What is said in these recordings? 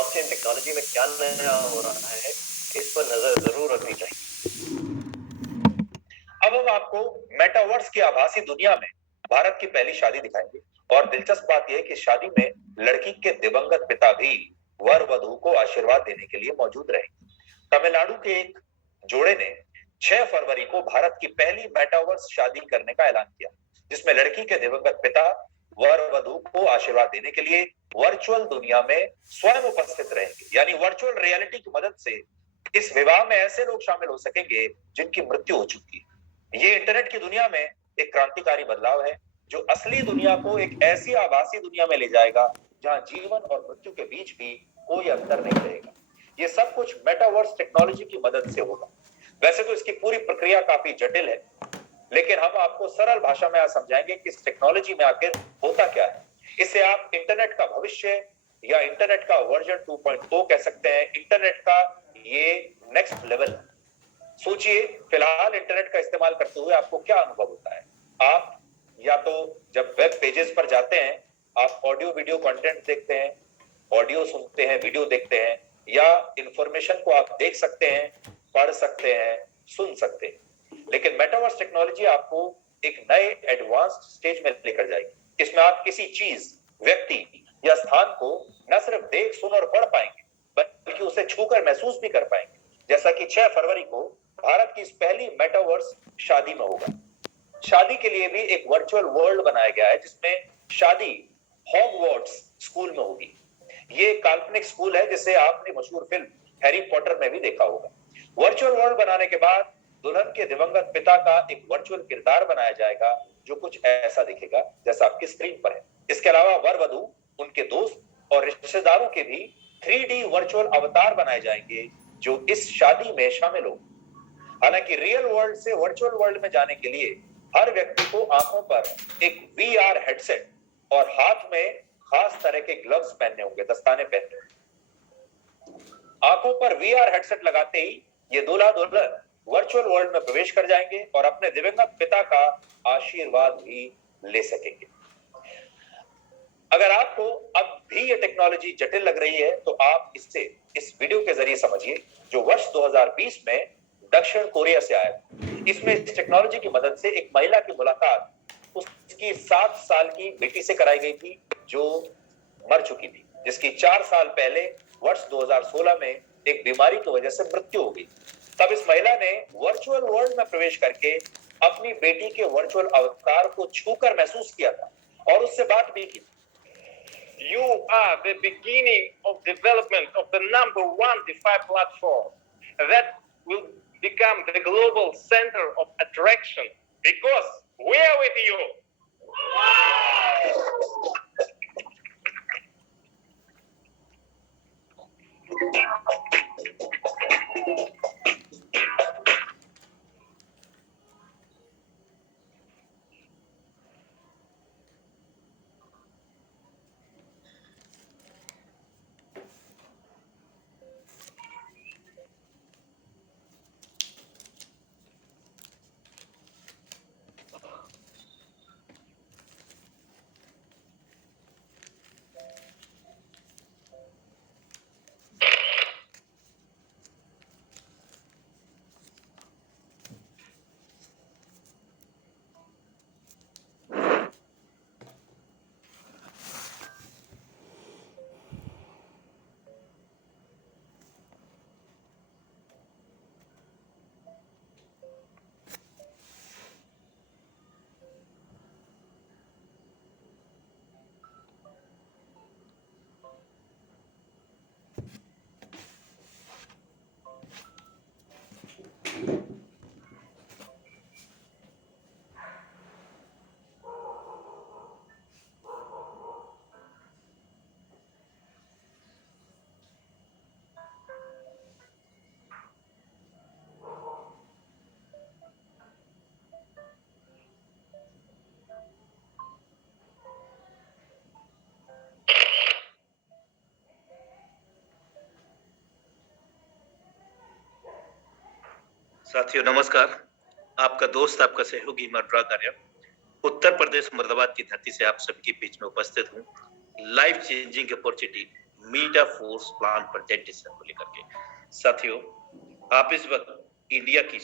Blockchain technology में क्या नया हो रहा है, इस पर नजर जरूर रखनी चाहिए। अब हम आपको मेटावर्स की आभासी दुनिया में भारत की पहली शादी दिखाएंगे और दिलचस्प बात यह है कि शादी में लड़की के दिवंगत पिता भी वर वधू को आशीर्वाद देने के लिए मौजूद रहे। तमिलनाडु के एक जोड़े ने 6 फरवरी को भारत की पहली मेटावर्स शादी करने का ऐलान किया, जिसमें लड़की के दिवंगत पिता वर वधू को आशीर्वाद देने के लिए वर्चुअल दुनिया में स्वयं उपस्थित रहेंगे। यानी वर्चुअल रियलिटी की मदद से इस विवाह में ऐसे लोग शामिल हो सकेंगे जिनकी मृत्यु हो चुकी है। ये इंटरनेट की दुनिया में एक क्रांतिकारी बदलाव है जो असली दुनिया को एक ऐसी आभासी दुनिया में ले जाएगा जहां जीवन और मृत्यु के बीच भी कोई अंतर नहीं रहेगा। ये सब कुछ मेटावर्स टेक्नोलॉजी की मदद से होगा। वैसे तो इसकी पूरी प्रक्रिया काफी जटिल है, लेकिन हम आपको सरल भाषा में आज समझाएंगे कि इस टेक्नोलॉजी में आखिर होता क्या है। इसे आप इंटरनेट का भविष्य या इंटरनेट का वर्जन 2.0 कह सकते हैं। इंटरनेट का ये नेक्स्ट लेवल है। सोचिए, फिलहाल इंटरनेट का इस्तेमाल करते हुए आपको क्या अनुभव होता है। आप या तो जब वेब पेजेस पर जाते हैं, आप ऑडियो वीडियो कंटेंट देखते हैं, ऑडियो सुनते हैं, वीडियो देखते हैं, या इंफॉर्मेशन को आप देख सकते हैं, पढ़ सकते हैं, सुन सकते हैं। लेकिन मेटावर्स टेक्नोलॉजी आपको एक नए एडवांस्ड स्टेज में लेकर जाएगी। इसमें आप किसी चीज, व्यक्ति या स्थान को न सिर्फ देख, सुन और पढ़ पाएंगे, बल्कि उसे छूकर महसूस भी कर पाएंगे, जैसा कि 6 फरवरी को भारत की इस पहली मेटावर्स शादी में होगा। शादी के लिए भी एक वर्चुअल वर्ल्ड बनाया गया है, जिसमें शादी हॉगवर्ट्स स्कूल में होगी। ये काल्पनिक स्कूल है जिसे आपने मशहूर फिल्म हैरी पॉटर में भी देखा होगा। वर्चुअल वर्ल्ड बनाने के बाद दुल्हन के दिवंगत पिता का एक वर्चुअल किरदार बनाया जाएगा जो कुछ ऐसा दिखेगा जैसा आपकी स्क्रीन पर है। इसके अलावा वर वधू, उनके दोस्त और रिश्तेदारों के भी 3D वर्चुअल अवतार बनाए जाएंगे जो इस शादी में शामिल हो। हालांकि रियल वर्ल्ड से वर्चुअल वर्ल्ड में जाने के लिए हर व्यक्ति को आंखों पर एक VR हेडसेट और हाथ में खास तरह के ग्लव्स पहनने होंगे, दस्ताने पहनने होंगे। आंखों पर VR हेडसेट लगाते ही ये दूल्हा दुल्हन वर्चुअल वर्ल्ड में प्रवेश कर जाएंगे और अपने दिवंगत पिता का आशीर्वाद भी ले सकेंगे। अगर आपको अब भी ये टेक्नोलॉजी जटिल लग रही है तो आप इससे इस वीडियो के जरिए समझिए जो वर्ष 2020 में दक्षिण कोरिया से आया। इसमें इस टेक्नोलॉजी की मदद से एक महिला की मुलाकात उसकी 7 साल की बेटी से कराई गई थी जो मर चुकी थी, जिसकी 4 साल पहले वर्ष 2016 में एक बीमारी की वजह से मृत्यु हो गई। तब इस महिला ने वर्चुअल वर्ल्ड में प्रवेश करके अपनी बेटी के वर्चुअल अवतार को छूकर महसूस किया था और उससे बात भी की। You are the beginning of development of the #1 DeFi platform that will become the global center of attraction because we are with you. साथियों नमस्कार। आपका दोस्त, आपका सहयोगी मर्राकार्य उत्तर प्रदेश मुरादाबाद की धरती से आप सबके बीच में उपस्थित हूँ। Life changing opportunity Meta force plan presentation को लेकर के। साथियों, आप इस वक्त इंडिया की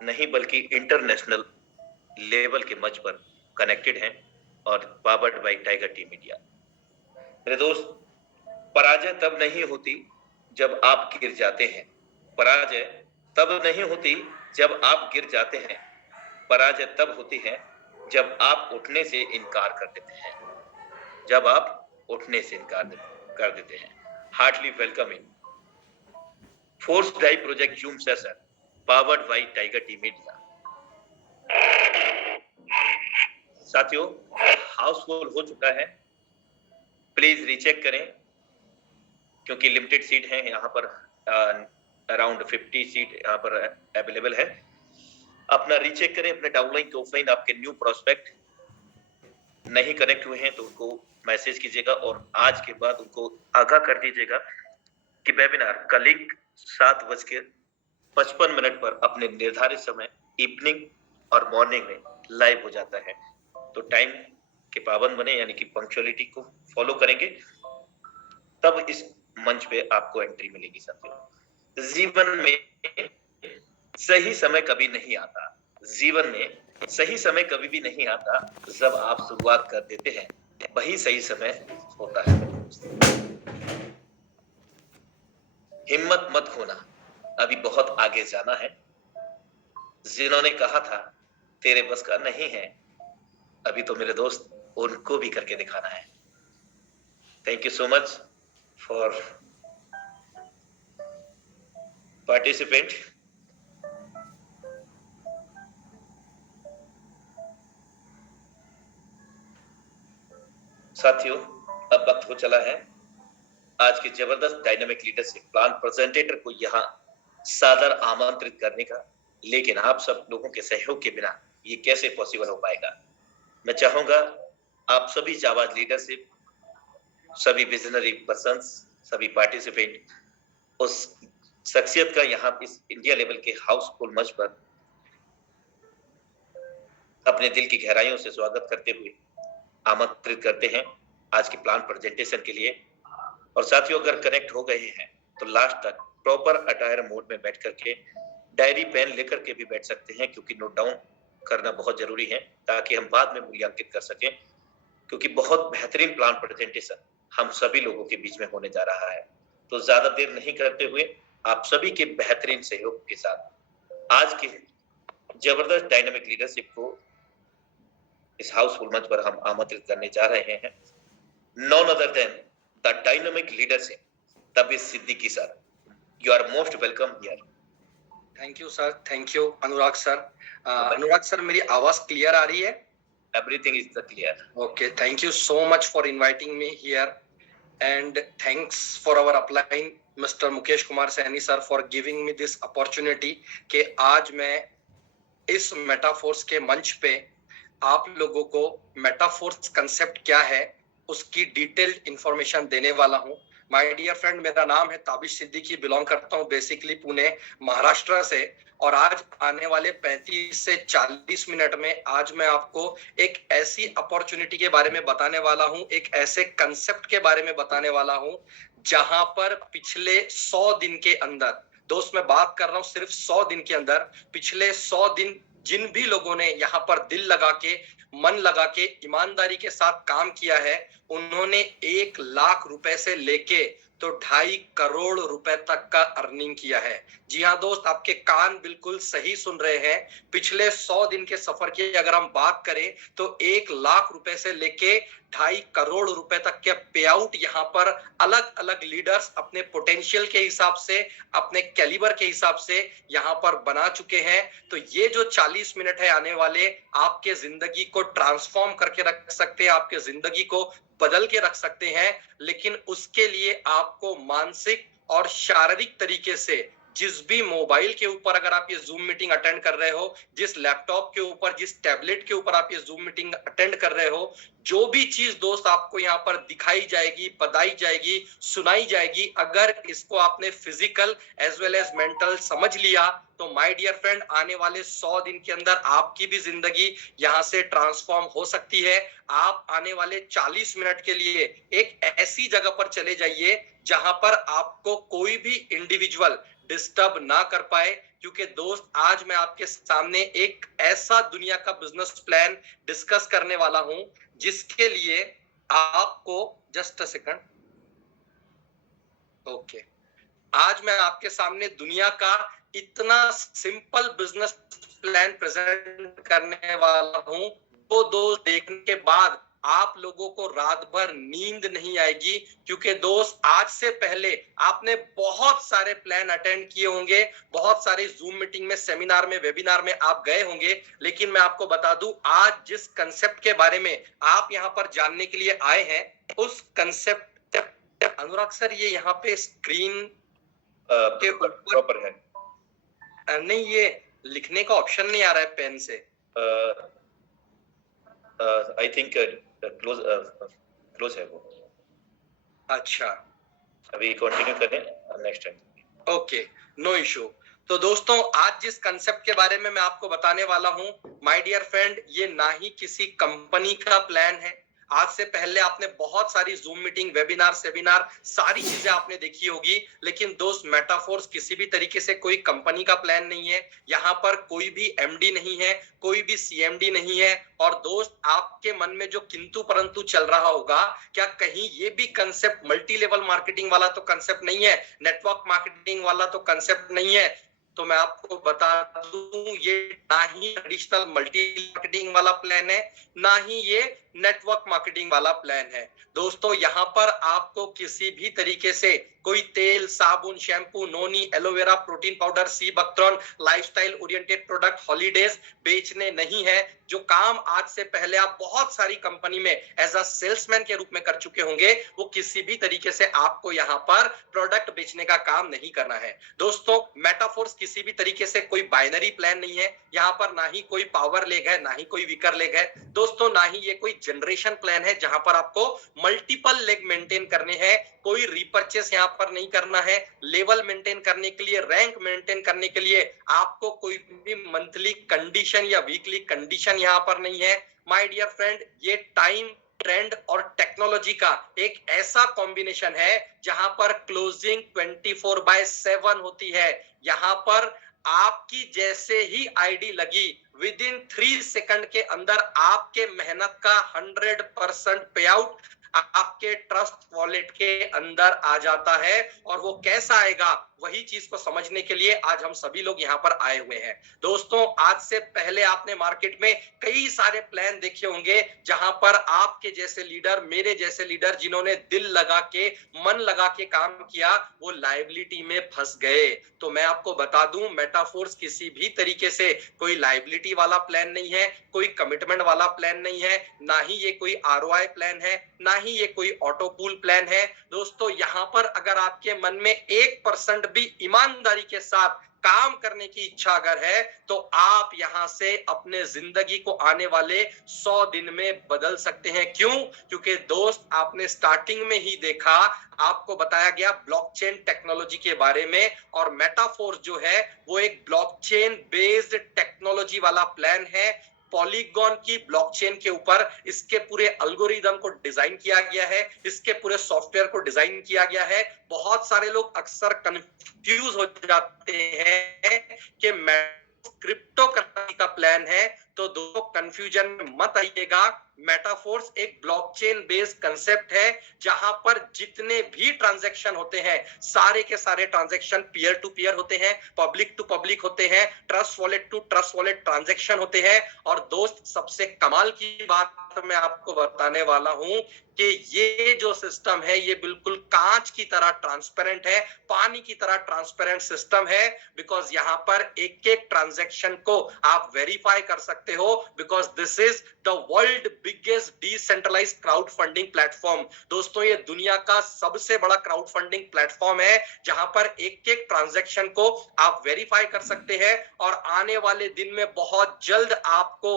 नहीं बल्कि इंटरनेशनल लेवल के मंच पर कनेक्टेड हैं और powered by tiger team India. मेरे दोस्त, पराजय तब नहीं होती जब आप गिर जाते हैं। पराजय तब नहीं होती जब आप गिर जाते हैं। पराजय तब होती है जब आप उठने से इनकार कर देते हैं। जब आप उठने से इनकार कर देते हैं। Heartily welcome in force drive project zoom session powered by tiger team India. साथियों, हाउसफुल हो चुका है, प्लीज रीचेक करें क्योंकि लिमिटेड सीट है यहाँ पर। अराउंड 50 सीट यहाँ पर अवेलेबल है। अपना रीचेक करें अपने डाउनलाइन के ऑफलाइन। आपके न्यू प्रोस्पेक्ट नहीं कनेक्ट हुए हैं तो उनको मैसेज कीजिएगा और आज के बाद उनको आगाह कर दीजिएगा कि वेबिनार का लिंक 7:55 पर अपने निर्धारित समय इवनिंग और मॉर्निंग में लाइव हो जाता है। तो टाइम के पाबंद बने, यानी कि पंक्चुअलिटी को फॉलो करेंगे, तब इस मंच पे आपको एंट्री मिलेगी। साथियों, जीवन में सही समय कभी नहीं आता। जीवन में सही समय कभी भी नहीं आता। जब आप शुरुआत कर देते हैं वही सही समय होता है। हिम्मत मत खोना, अभी बहुत आगे जाना है। जिन्होंने कहा था तेरे बस का नहीं है, अभी तो मेरे दोस्त उनको भी करके दिखाना है। Thank you so much for participant. साथियों, अब वक्त हो चला है आज के जबरदस्त डायनामिक लीडरशिप प्लान प्रेजेंटेटर को यहाँ सादर आमंत्रित करने का। लेकिन आप सब लोगों के सहयोग के बिना ये कैसे पॉसिबल हो पाएगा। मैं चाहूंगा आप सभी जाबाज लीडरशिप, सभी विजनरी पर्संस, सभी पार्टिसिपेंट उस शख्सियत का यहाँ इस इंडिया लेवल के हाउसफुल मंच पर अपने दिल की गहराइयों से स्वागत करते हुए आमंत्रित करते हैं आज के प्लान प्रेजेंटेशन के लिए। और साथियों, अगर कनेक्ट हो गए हैं तो लास्ट तक प्रॉपर अटायर मोड में बैठ करके डायरी पेन लेकर के भी बैठ सकते हैं, क्योंकि नोट डाउन करना बहुत जरूरी है ताकि हम बाद में मूल्यांकित कर सकें। क्योंकि बहुत बेहतरीन प्लान प्रेजेंटेशन हम सभी लोगों के बीच में होने जा रहा है। तो ज्यादा देर नहीं करते हुए आप सभी के बेहतरीन सहयोग के साथ आज के जबरदस्त डायनामिक लीडरशिप को इस हाउसफुल मंच पर हम आमंत्रित करने जा रहे हैं। None other than the dynamic leadership Tabir Siddiqui sir. You are most welcome here. Thank you sir, thank you Anurag sir. Anurag sir, मेरी आवाज क्लियर आ रही है? Everything is clear. Okay, thank you so much for inviting me here, and thanks for our upline Mr. Mukesh Kumar Saini sir for giving me this opportunity कि आज मैं इस metaphors के मंच पे आप लोगों को मेटाफोर्स कंसेप्ट क्या है उसकी डिटेल्ड इंफॉर्मेशन देने वाला हूं। माय डियर फ्रेंड, मेरा नाम है ताबिश सिद्दीकी, बिलोंग करता हूं बेसिकली पुणे महाराष्ट्र से। और आज आने वाले 35 से 40 मिनट में आज मैं आपको एक ऐसी अपॉर्चुनिटी के बारे में बताने वाला हूं, एक ऐसे कंसेप्ट के बारे में बताने वाला हूं जहां पर पिछले 100 दिन के अंदर, दोस्त मैं बात कर रहा हूं सिर्फ 100 दिन के अंदर, पिछले 100 दिन जिन भी लोगों ने यहाँ पर दिल लगा के, मन लगा के, ईमानदारी के साथ काम किया है, उन्होंने 1 लाख रुपए से लेके तो 2.5 करोड़ रुपए तक का अर्निंग किया है। जी हाँ दोस्त, आपके कान बिल्कुल सही सुन रहे हैं। पिछले 100 दिन के सफर की अगर हम बात करें तो 1 लाख रुपए से लेके 2.5 करोड़ रुपए तक के पे आउट यहाँ पर अलग अलग लीडर्स अपने पोटेंशियल के हिसाब से, अपने कैलिबर के हिसाब से यहाँ पर बना चुके हैं। तो ये जो 40 मिनट है आने वाले, आपके जिंदगी को ट्रांसफॉर्म करके रख सकते हैं, आपके जिंदगी को बदल के रख सकते हैं। लेकिन उसके लिए आपको मानसिक और शारीरिक तरीके से जिस भी मोबाइल के ऊपर अगर आप ये जूम मीटिंग अटेंड कर रहे हो, जिस लैपटॉप के ऊपर, जिस टैबलेट के ऊपर आप ये जूम मीटिंग अटेंड कर रहे हो, जो भी चीज दोस्त आपको यहाँ पर दिखाई जाएगी, बताई जाएगी, सुनाई जाएगी, अगर इसको आपने physical as well as mental समझ लिया तो माय डियर फ्रेंड आने वाले 100 दिन के अंदर आपकी भी जिंदगी यहाँ से ट्रांसफॉर्म हो सकती है। आप आने वाले 40 मिनट के लिए एक ऐसी जगह पर चले जाइए जहां पर आपको कोई भी इंडिविजुअल डिस्टर्ब ना कर पाए, क्योंकि दोस्त आज मैं आपके सामने एक ऐसा दुनिया का बिजनेस प्लान डिस्कस करने वाला हूं जिसके लिए आपको जस्ट अ सेकंड, ओके, आज मैं आपके सामने दुनिया का इतना सिंपल बिजनेस प्लान प्रेजेंट करने वाला हूं, वो दोस्त देखने के बाद आप लोगों को रात भर नींद नहीं आएगी, क्योंकि दोस्त आज से पहले आपने बहुत सारे प्लान अटेंड किए होंगे, बहुत सारे जूम मीटिंग में, सेमिनार में, वेबिनार में आप गए होंगे, लेकिन मैं आपको बता दूं आज जिस कंसेप्ट के बारे में आप यहाँ पर जानने के लिए आए हैं उस कंसेप्ट, अनुराग सर ये यहाँ पे स्क्रीन के ऊपर है नहीं, ये लिखने का ऑप्शन नहीं आ रहा है पेन से। आई थिंक क्लोज है वो। अच्छा, अभी कंटिन्यू करें next time. Okay, no issue. तो दोस्तों आज जिस कंसेप्ट के बारे में मैं आपको बताने वाला हूं माय डियर फ्रेंड, ये ना ही किसी कंपनी का प्लान है। आज से पहले आपने बहुत सारी जूम मीटिंग, वेबिनार, सेमिनार, सारी चीजें आपने देखी होगी, लेकिन दोस्त मेटाफोर्स किसी भी तरीके से कोई कंपनी का प्लान नहीं है। यहाँ पर कोई भी एमडी नहीं है, कोई भी सीएमडी नहीं है। और दोस्त आपके मन में जो किंतु परंतु चल रहा होगा, क्या कहीं ये भी कंसेप्ट मल्टी लेवल मार्केटिंग वाला तो कंसेप्ट नहीं है, नेटवर्क मार्केटिंग वाला तो कंसेप्ट नहीं है? तो मैं आपको बता दूं ये ना ही ट्रेडिशनल मल्टी मार्केटिंग वाला प्लान है, ना ही ये नेटवर्क मार्केटिंग वाला प्लान है। दोस्तों यहाँ पर आपको किसी भी तरीके से कोई तेल, साबुन, शैम्पू, नोनी, एलोवेरा, प्रोटीन पाउडर, सी बक्ट्रॉन, लाइफस्टाइल ओरिएंटेड प्रोडक्ट, हॉलीडेज बेचने नहीं है। जो काम आज से पहले आप बहुत सारी कंपनी में एज अ सेल्समैन के रूप में कर चुके होंगे, वो किसी भी तरीके से आपको यहाँ पर प्रोडक्ट बेचने का काम नहीं करना है। दोस्तों मेटाफोर्स किसी भी तरीके से कोई बाइनरी प्लान नहीं है। यहाँ पर ना ही कोई पावर लेग है, ना ही कोई वीकर लेग है। दोस्तों ना ही ये कोई जनरेशन प्लान है जहां पर आपको मल्टीपल लेग मेंटेन करने हैं। कोई रिपर्चेस यहाँ पर नहीं करना है। लेवल मेंटेन करने के लिए, रैंक मेंटेन करने के लिए आपको कोई भी मंथली कंडीशन या वीकली कंडीशन यहाँ पर नहीं है। माय डियर फ्रेंड, ये टाइम, ट्रेंड और टेक्नोलॉजी का एक ऐसा कॉम्बिनेशन है जहां पर क्लोजिंग 24/7 होती है। यहाँ पर आपकी जैसे ही आईडी लगी, विद इन 3 सेकंड के अंदर आपके मेहनत का 100% पे आउट आपके ट्रस्ट वॉलेट के अंदर आ जाता है। और वो कैसा आएगा, वही चीज को समझने के लिए आज हम सभी लोग यहाँ पर आए हुए हैं। दोस्तों आज से पहले आपने मार्केट में कई सारे प्लान देखे होंगे जहां पर आपके जैसे लीडर, मेरे जैसे लीडर जिन्होंने दिल लगा के, मन लगा के काम किया, वो लायबिलिटी में फंस गए। तो मैं आपको बता दूं मेटाफोर्स किसी भी तरीके से कोई लायबिलिटी वाला प्लान नहीं है, कोई कमिटमेंट वाला प्लान नहीं है, ना ही ये कोई आरओआई प्लान है, ना ही ये कोई ऑटो पूल प्लान है। दोस्तों यहाँ पर अगर आपके मन में 1% भी ईमानदारी के साथ काम करने की इच्छा अगर है, तो आप यहां से अपने जिंदगी को आने वाले 100 दिन में बदल सकते हैं। क्यों? क्योंकि दोस्त आपने स्टार्टिंग में ही देखा, आपको बताया गया ब्लॉकचेन टेक्नोलॉजी के बारे में, और मेटाफोर्स जो है वो एक ब्लॉकचेन बेस्ड टेक्नोलॉजी वाला प्लान है। पॉलीगॉन की ब्लॉकचेन के ऊपर इसके पूरे एल्गोरिदम को डिजाइन किया गया है, इसके पूरे सॉफ्टवेयर को डिजाइन किया गया है। बहुत सारे लोग अक्सर कंफ्यूज हो जाते हैं कि क्रिप्टोकरेंसी का प्लान है, तो दोस्तों कंफ्यूजन में मत आइएगा। मेटाफोर्स एक ब्लॉकचेन बेस्ड कंसेप्ट है जहां पर जितने भी ट्रांजैक्शन होते हैं, सारे के सारे ट्रांजैक्शन पीयर टू पीयर होते हैं, पब्लिक टू पब्लिक होते हैं, trust wallet to trust wallet transaction होते हैं। और दोस्त सबसे कमाल की बात बात मैं आपको बताने वाला हूं कि ये जो सिस्टम है ये बिल्कुल कांच की तरह ट्रांसपेरेंट है, पानी की तरह ट्रांसपेरेंट सिस्टम है, बिकॉज यहां पर एक एक ट्रांजैक्शन को आप वेरीफाई कर सकते हो, because this is the world biggest decentralised crowd funding platform. दोस्तों ये दुनिया का सबसे बड़ा क्राउड फंडिंग प्लेटफॉर्म है जहां पर एक एक ट्रांजैक्शन को आप वेरीफाई कर सकते हैं, और आने वाले दिन में बहुत जल्द आपको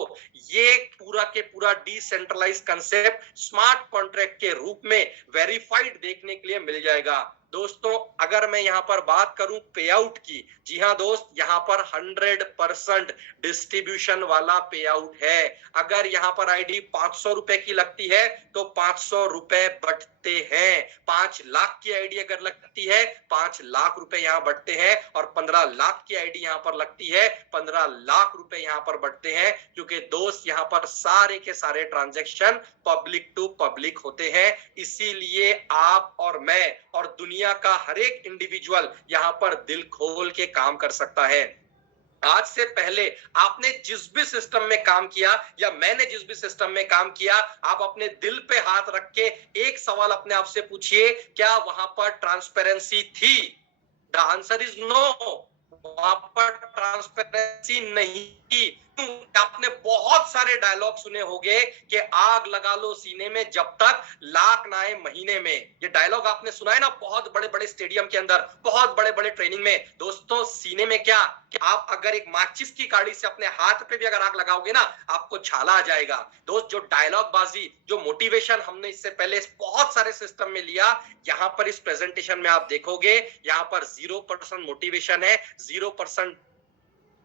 ये पूरा के पूरा डिसेंट्रलाइज कंसेप्ट स्मार्ट कॉन्ट्रैक्ट के रूप में वेरीफाइड देखने के लिए मिल जाएगा। दोस्तों अगर मैं यहां पर बात करूं पे आउट की, जी हां दोस्त, यहां पर 100% डिस्ट्रीब्यूशन वाला पे आउट है। अगर यहां पर आईडी 500 रुपए की लगती है तो 500 रुपए बटते हैं। 5 लाख की आईडी अगर लगती है 5 लाख रुपए यहां बटते हैं, और 15 लाख की आईडी यहां पर लगती है 15 लाख रुपए यहां पर बटते हैं, क्योंकि दोस्त यहां पर सारे के सारे ट्रांजैक्शन पब्लिक टू पब्लिक होते हैं। इसीलिए आप और मैं और दुनिया का हर एक इंडिविजुअल यहां पर दिल खोल के काम कर सकता है। आज से पहले आपने जिस भी सिस्टम में काम किया या मैंने जिस भी सिस्टम में काम किया, आप अपने दिल पे हाथ रख के एक सवाल अपने आप से पूछिए, क्या वहां पर ट्रांसपेरेंसी थी? The answer is no. वहां पर ट्रांसपेरेंसी नहीं थी। आपने बहुत सारे डायलॉग सुने होंगे कि आग लगा लो सीने में जब तक लाख ना आए महीने में। ये डायलॉग आपने सुना है ना, बहुत बड़े बड़े स्टेडियम के अंदर, बहुत बड़े बड़े ट्रेनिंग में। दोस्तों सीने में क्या कि आप अगर एक माचिस की काड़ी से अपने हाथ पे भी अगर आग लगाओगे ना, आपको छाला आ जाएगा। दोस्त जो डायलॉग बाजी, जो मोटिवेशन हमने इससे पहले बहुत सारे सिस्टम में लिया, यहां पर इस प्रेजेंटेशन में आप देखोगे यहां पर 0% मोटिवेशन है, 0%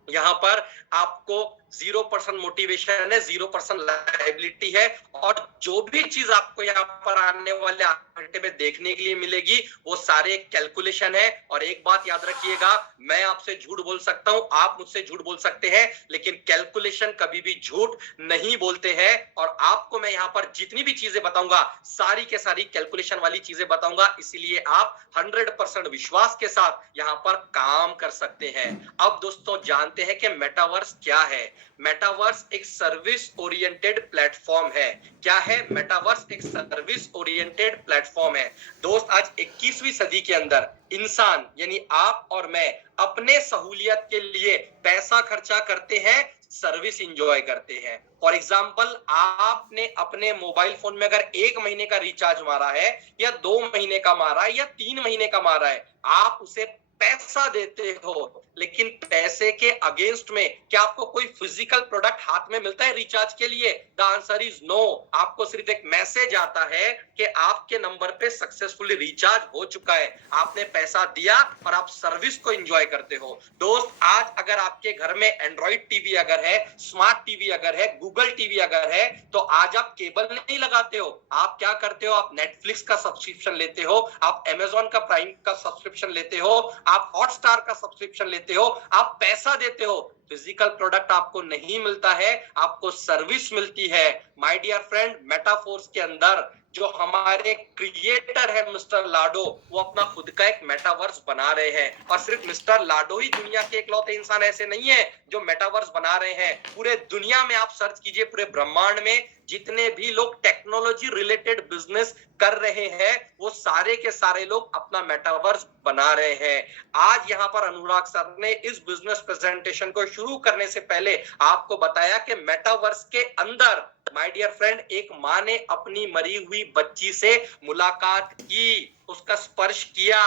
यहां पर आपको 0% मोटिवेशन है, 0% लायबिलिटी है, और जो भी चीज आपको यहाँ पर आने वाले घंटे में देखने के लिए मिलेगी वो सारे कैलकुलेशन है। और एक बात याद रखिएगा, मैं आपसे झूठ बोल सकता हूं, आप मुझसे झूठ बोल सकते हैं, लेकिन कैलकुलेशन कभी भी झूठ नहीं बोलते हैं। और आपको मैं यहाँ पर जितनी भी चीजें बताऊंगा सारी के सारी कैलकुलेशन वाली चीजें बताऊंगा, इसीलिए आप 100% विश्वास के साथ यहाँ पर काम कर सकते हैं। अब दोस्तों जानते हैं कि मेटावर्स क्या है। मेटावर्स एक सर्विस ओरिएंटेड प्लेटफॉर्म है। क्या है मेटावर्स? एक सर्विस ओरिएंटेड प्लेटफॉर्म है। दोस्त आज 21वीं सदी के अंदर इंसान यानी आप और मैं अपने सहूलियत के लिए पैसा खर्चा करते हैं, सर्विस इंजॉय करते हैं। फॉर एग्जाम्पल, आपने अपने मोबाइल फोन में अगर 1 महीने का रिचार्ज मारा है या 2 महीने का मारा है या 3 महीने का मारा है, आप उसे पैसा देते हो, लेकिन पैसे के अगेंस्ट में क्या आपको कोई फिजिकल प्रोडक्ट हाथ में मिलता है रिचार्ज के लिए? The answer is no. आपको सिर्फ एक मैसेज आता है कि आपके नंबर पे सक्सेसफुली रिचार्ज हो चुका है, आपने पैसा दिया और आप सर्विस को एंजॉय करते हो। दोस्त आज अगर आपके घर में एंड्रॉइड टीवी अगर है, स्मार्ट टीवी अगर है, गूगल टीवी अगर है, तो आज आप केबल नहीं लगाते हो, आप क्या करते हो? आप नेटफ्लिक्स का सब्सक्रिप्शन लेते हो, आप अमेजॉन का प्राइम का सब्सक्रिप्शन लेते हो, आप हॉटस्टार का सब्सक्रिप्शन लेते हो, आप पैसा देते हो। फिजिकल प्रोडक्ट आपको नहीं मिलता है, आपको सर्विस मिलती है। माय डियर फ्रेंड, मेटाफोर्स के अंदर जो हमारे क्रिएटर है मिस्टर लाडो, वो अपना खुद का एक मेटावर्स बना रहे हैं। और सिर्फ मिस्टर लाडो ही दुनिया के इकलौते इंसान ऐसे नहीं है जो मेटावर्स बना रहे हैं। पूरे दुनिया में आप सर्च कीजिए, पूरे ब्रह्मांड में जितने भी लोग टेक्नोलॉजी रिलेटेड बिजनेस कर रहे हैं, वो सारे के सारे लोग अपना मेटावर्स बना रहे हैं। आज यहाँ पर अनुराग सर ने इस बिजनेस प्रेजेंटेशन को शुरू करने से पहले आपको बताया कि मेटावर्स के अंदर माय डियर फ्रेंड, एक माँ ने अपनी मरी हुई बच्ची से मुलाकात की, उसका स्पर्श किया।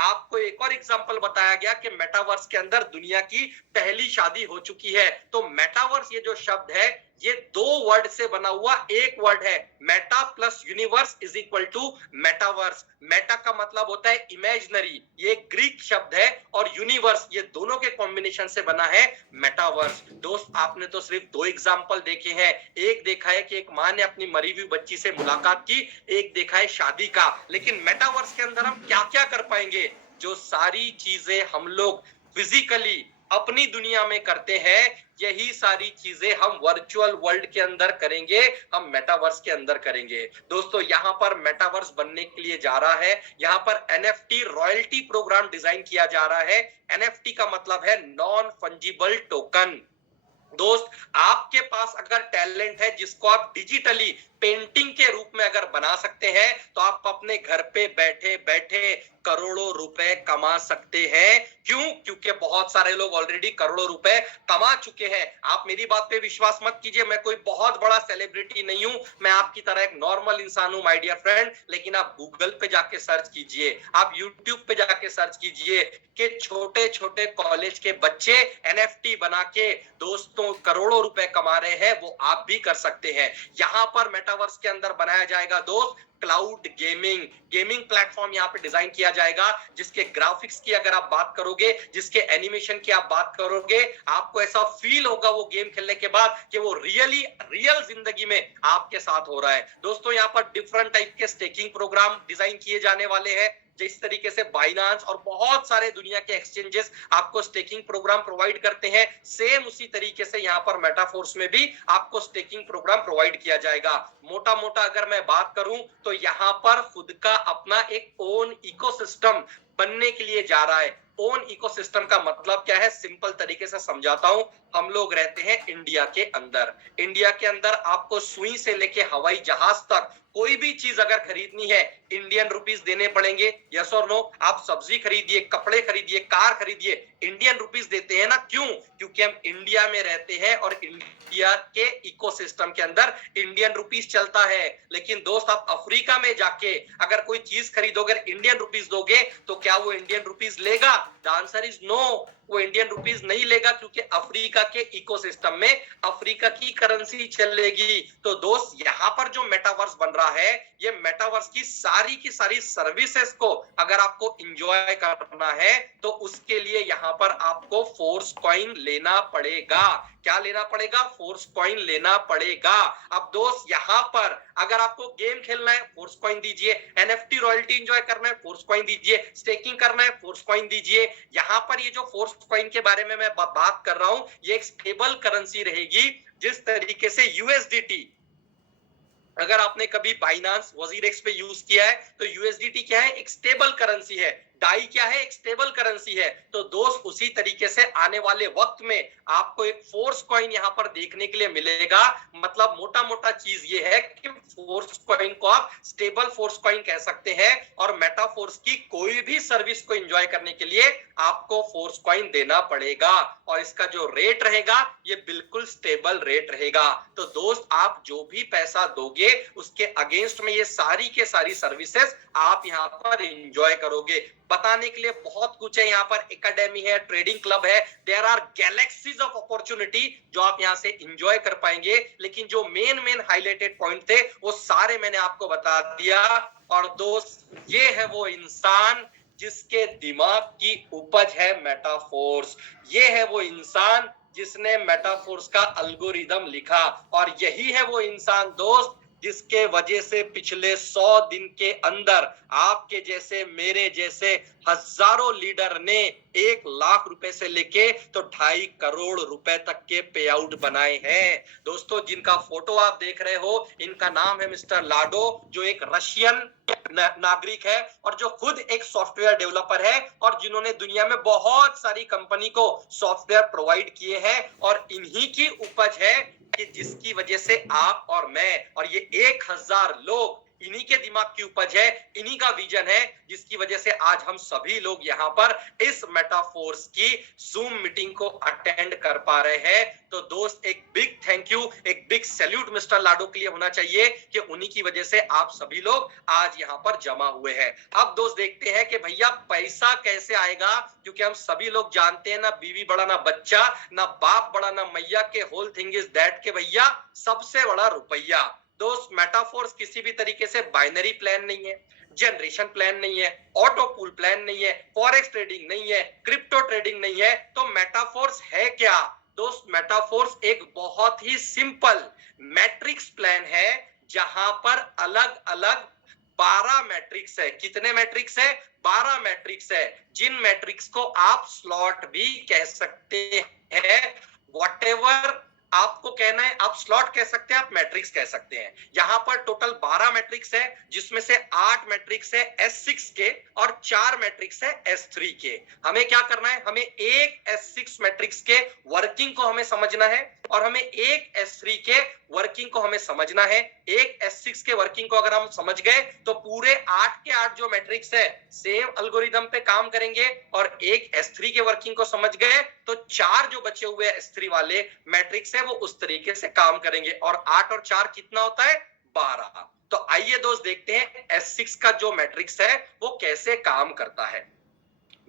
आपको एक और एग्जांपल बताया गया कि मेटावर्स के अंदर दुनिया की पहली शादी हो चुकी है। तो मेटावर्स ये जो शब्द है, ये 2 वर्ड से बना हुआ एक वर्ड है। Meta plus universe is equal to metaverse. Meta का मतलब होता है इमेजिनरी, ये ग्रीक शब्द है, और यूनिवर्स ये दोनों के कॉम्बिनेशन से बना है मेटावर्स। दोस्त आपने तो सिर्फ 2 एग्जांपल देखे हैं। एक देखा है कि एक माँ ने अपनी मरी हुई बच्ची से मुलाकात की, एक देखा है शादी का। लेकिन मेटावर्स के अंदर हम क्या क्या कर पाएंगे? जो सारी चीजें हम लोग फिजिकली अपनी दुनिया में करते हैं, यही सारी चीजें हम वर्चुअल वर्ल्ड के अंदर करेंगे, हम मेटावर्स के अंदर करेंगे। दोस्तों यहाँ पर मेटावर्स बनने के लिए जा रहा है, यहाँ पर एनएफटी रॉयल्टी प्रोग्राम डिजाइन किया जा रहा है। एनएफटी का मतलब है नॉन फंजिबल टोकन। दोस्त आपके पास अगर टैलेंट है जिसको आप डिजिटली पेंटिंग के रूप में अगर बना सकते हैं तो आप अपने घर पे बैठे बैठे करोड़ों रुपए कमा सकते हैं। क्यों? क्योंकि बहुत सारे लोग ऑलरेडी करोड़ों रुपए कमा चुके हैं। आप मेरी बात पे विश्वास मत कीजिए, मैं कोई बहुत बड़ा सेलिब्रिटी नहीं हूं, मैं आपकी तरह एक नॉर्मल इंसान हूं माय डियर फ्रेंड। लेकिन आप गूगल पे जाके सर्च कीजिए, आप यूट्यूब पे जाके सर्च कीजिए कि छोटे छोटे कॉलेज के बच्चे एनएफटी बना के दोस्तों करोड़ों रुपए कमा रहे हैं, वो आप भी कर सकते हैं। यहां पर मेटावर्स के अंदर बनाया जाएगा दोस्त क्लाउड गेमिंग प्लेटफॉर्म यहाँ पे डिजाइन किया जाएगा, जिसके ग्राफिक्स की अगर आप बात करोगे, जिसके एनिमेशन की आप बात करोगे, आपको ऐसा फील होगा वो गेम खेलने के बाद कि वो रियल जिंदगी में आपके साथ हो रहा है। दोस्तों यहाँ पर डिफरेंट टाइप के स्टेकिंग प्रोग्राम डिजाइन किए जाने वाले हैं, जिस तरीके से बाइनांस और बहुत सारे दुनिया के एक्सचेंजेस आपको स्टेकिंग प्रोग्राम प्रोवाइड करते हैं, सेम उसी तरीके से यहाँ पर मेटाफोर्स में भी आपको स्टेकिंग प्रोग्राम प्रोवाइड किया जाएगा। मोटा मोटा अगर मैं बात करूं तो यहाँ पर खुद का अपना एक ओन इकोसिस्टम बनने के लिए जा रहा है। ओन इकोसिस्टम का मतलब क्या है, सिंपल तरीके से समझाता हूं। हम लोग रहते हैं इंडिया के अंदर, इंडिया के अंदर आपको सुई से लेके हवाई जहाज तक कोई भी चीज अगर खरीदनी है इंडियन रुपीस देने पड़ेंगे, यस और नो। आप सब्जी खरीदिए, कपड़े खरीदिए, कार खरीदिए, इंडियन रुपीस देते हैं ना। क्यों? क्योंकि हम इंडिया में रहते हैं और इंडिया के इकोसिस्टम के अंदर इंडियन रुपीस चलता है। लेकिन दोस्त आप अफ्रीका में जाके अगर कोई चीज खरीदोगे, इंडियन रुपीस दोगे, तो क्या वो इंडियन रुपीस लेगा? द आंसर इज नो, वो इंडियन रुपीस नहीं लेगा, क्योंकि अफ्रीका के इकोसिस्टम में अफ्रीका की करेंसी चलेगी। तो दोस्त यहाँ पर जो मेटावर्स बन रहा है, ये मेटावर्स की सारी सर्विसेज को अगर आपको एंजॉय करना है तो उसके लिए यहाँ पर आपको फोर्स कॉइन लेना पड़ेगा। क्या लेना पड़ेगा? फोर्स कॉइन लेना पड़ेगा। अब दोस्त यहाँ पर अगर आपको गेम खेलना है, फोर्स कॉइन दीजिए, एनएफटी रॉयल्टी एंजॉय करना है, फोर्स कॉइन दीजिए, स्टेकिंग करना है, फोर्स कॉइन दीजिए। यहाँ पर ये जो फोर्स कॉइन के बारे में मैं बात कर रहा हूं, ये एक स्टेबल करेंसी रहेगी। जिस तरीके से यूएसडीटी, अगर आपने कभी बाइनांस वजीरेक्स पे यूज किया है तो यूएसडीटी क्या है? एक स्टेबल करेंसी है। डाई क्या है? एक स्टेबल करेंसी है। तो दोस्त उसी तरीके से आने वाले वक्त में आपको एक फोर्स कॉइन यहां पर देखने के लिए मिलेगा। मतलब मोटा मोटा चीज ये है कि फोर्स कॉइन को आप स्टेबल फोर्स कॉइन कह सकते हैं, और मेटाफोर्स की कोई भी सर्विस को एंजॉय करने के लिए आपको फोर्स कॉइन देना पड़ेगा, और इसका जो रेट रहेगा ये बिल्कुल स्टेबल रेट रहेगा। तो दोस्त आप जो भी पैसा दोगे उसके अगेंस्ट में ये सारी के सारी सर्विसेज आप यहाँ पर एंजॉय करोगे। बताने के लिए बहुत कुछ है, यहाँ पर एकेडमी है, ट्रेडिंग क्लब है, there are galaxies of opportunity जो आप यहाँ से एंजॉय कर पाएंगे। लेकिन जो मेन हाईलाइटेड पॉइंट थे वो सारे मैंने आपको बता दिया। और दोस्त ये है वो इंसान जिसके दिमाग की उपज है मेटाफोर्स, ये है वो इंसान जिसने मेटाफोर्स का एल्गोरिदम लिखा, और यही है वो इंसान दोस्त जिसके वजह से पिछले 100 दिन के अंदर आपके जैसे मेरे जैसे हजारों लीडर ने 1 लाख रुपए से लेके तो 2.5 करोड़ रुपए तक के पे आउट बनाए हैं। दोस्तों जिनका फोटो आप देख रहे हो, इनका नाम है मिस्टर लाडो, जो एक रशियन नागरिक है और जो खुद एक सॉफ्टवेयर डेवलपर है, और जिन्होंने दुनिया में बहुत सारी कंपनी को सॉफ्टवेयर प्रोवाइड किए हैं, और इन्हीं की उपज है कि जिसकी वजह से आप और मैं और ये 1000 लोग, इन्हीं के दिमाग की उपज है, इन्हीं का विजन है, जिसकी वजह से आज हम सभी लोग यहाँ पर इस मेटाफोर्स की जूम मीटिंग को अटेंड कर पा रहे हैं। तो दोस्त एक बिग थैंक यू, एक बिग सैल्यूट मिस्टर लाडो के लिए होना चाहिए कि उन्हीं की वजह से आप सभी लोग आज यहाँ पर जमा हुए हैं। अब दोस्त देखते हैं कि भैया पैसा कैसे आएगा, क्योंकि हम सभी लोग जानते हैं ना बीवी बड़ा ना बच्चा, ना बाप बड़ा ना मैया, के होल थिंग इज दैट के भैया सबसे बड़ा रुपया। दोस्त मेटाफोर्स किसी भी तरीके से बाइनरी प्लान नहीं है, जनरेशन प्लान नहीं है, ऑटो पूल प्लान नहीं है, फॉरेक्स ट्रेडिंग नहीं है, क्रिप्टो ट्रेडिंग नहीं है। तो मेटाफोर्स है क्या? दोस्त मेटाफोर्स एक बहुत ही सिंपल मैट्रिक्स प्लान है, जहां पर अलग अलग 12 मैट्रिक्स है। कितने मैट्रिक्स है? 12 मैट्रिक्स है, जिन मैट्रिक्स को आप स्लॉट भी कह सकते हैं। व्हाटएवर आपको कहना है, आप स्लॉट कह सकते हैं, आप मैट्रिक्स कह सकते हैं। यहां पर टोटल 12 मैट्रिक्स है, जिसमें से 8 मैट्रिक्स है S6 के और 4 मैट्रिक्स है S3 के। हमें क्या करना है, हमें एक S6 मैट्रिक्स के वर्किंग को हमें समझना है और हमें एक S3 के वर्किंग को हमें समझना है। एक S6 के वर्किंग को अगर हम समझ गए तो पूरे 8 के 8 जो मैट्रिक्स है सेम एल्गोरिदम पे काम करेंगे, और एक S3 के वर्किंग को समझ गए तो 4 जो बचे हुए S3 वाले मैट्रिक्स है वो उस तरीके से काम करेंगे। और 8 और 4 कितना होता है, 12। तो आइए दोस्त देखते हैं S6 का जो मैट्रिक्स है वो कैसे काम करता है।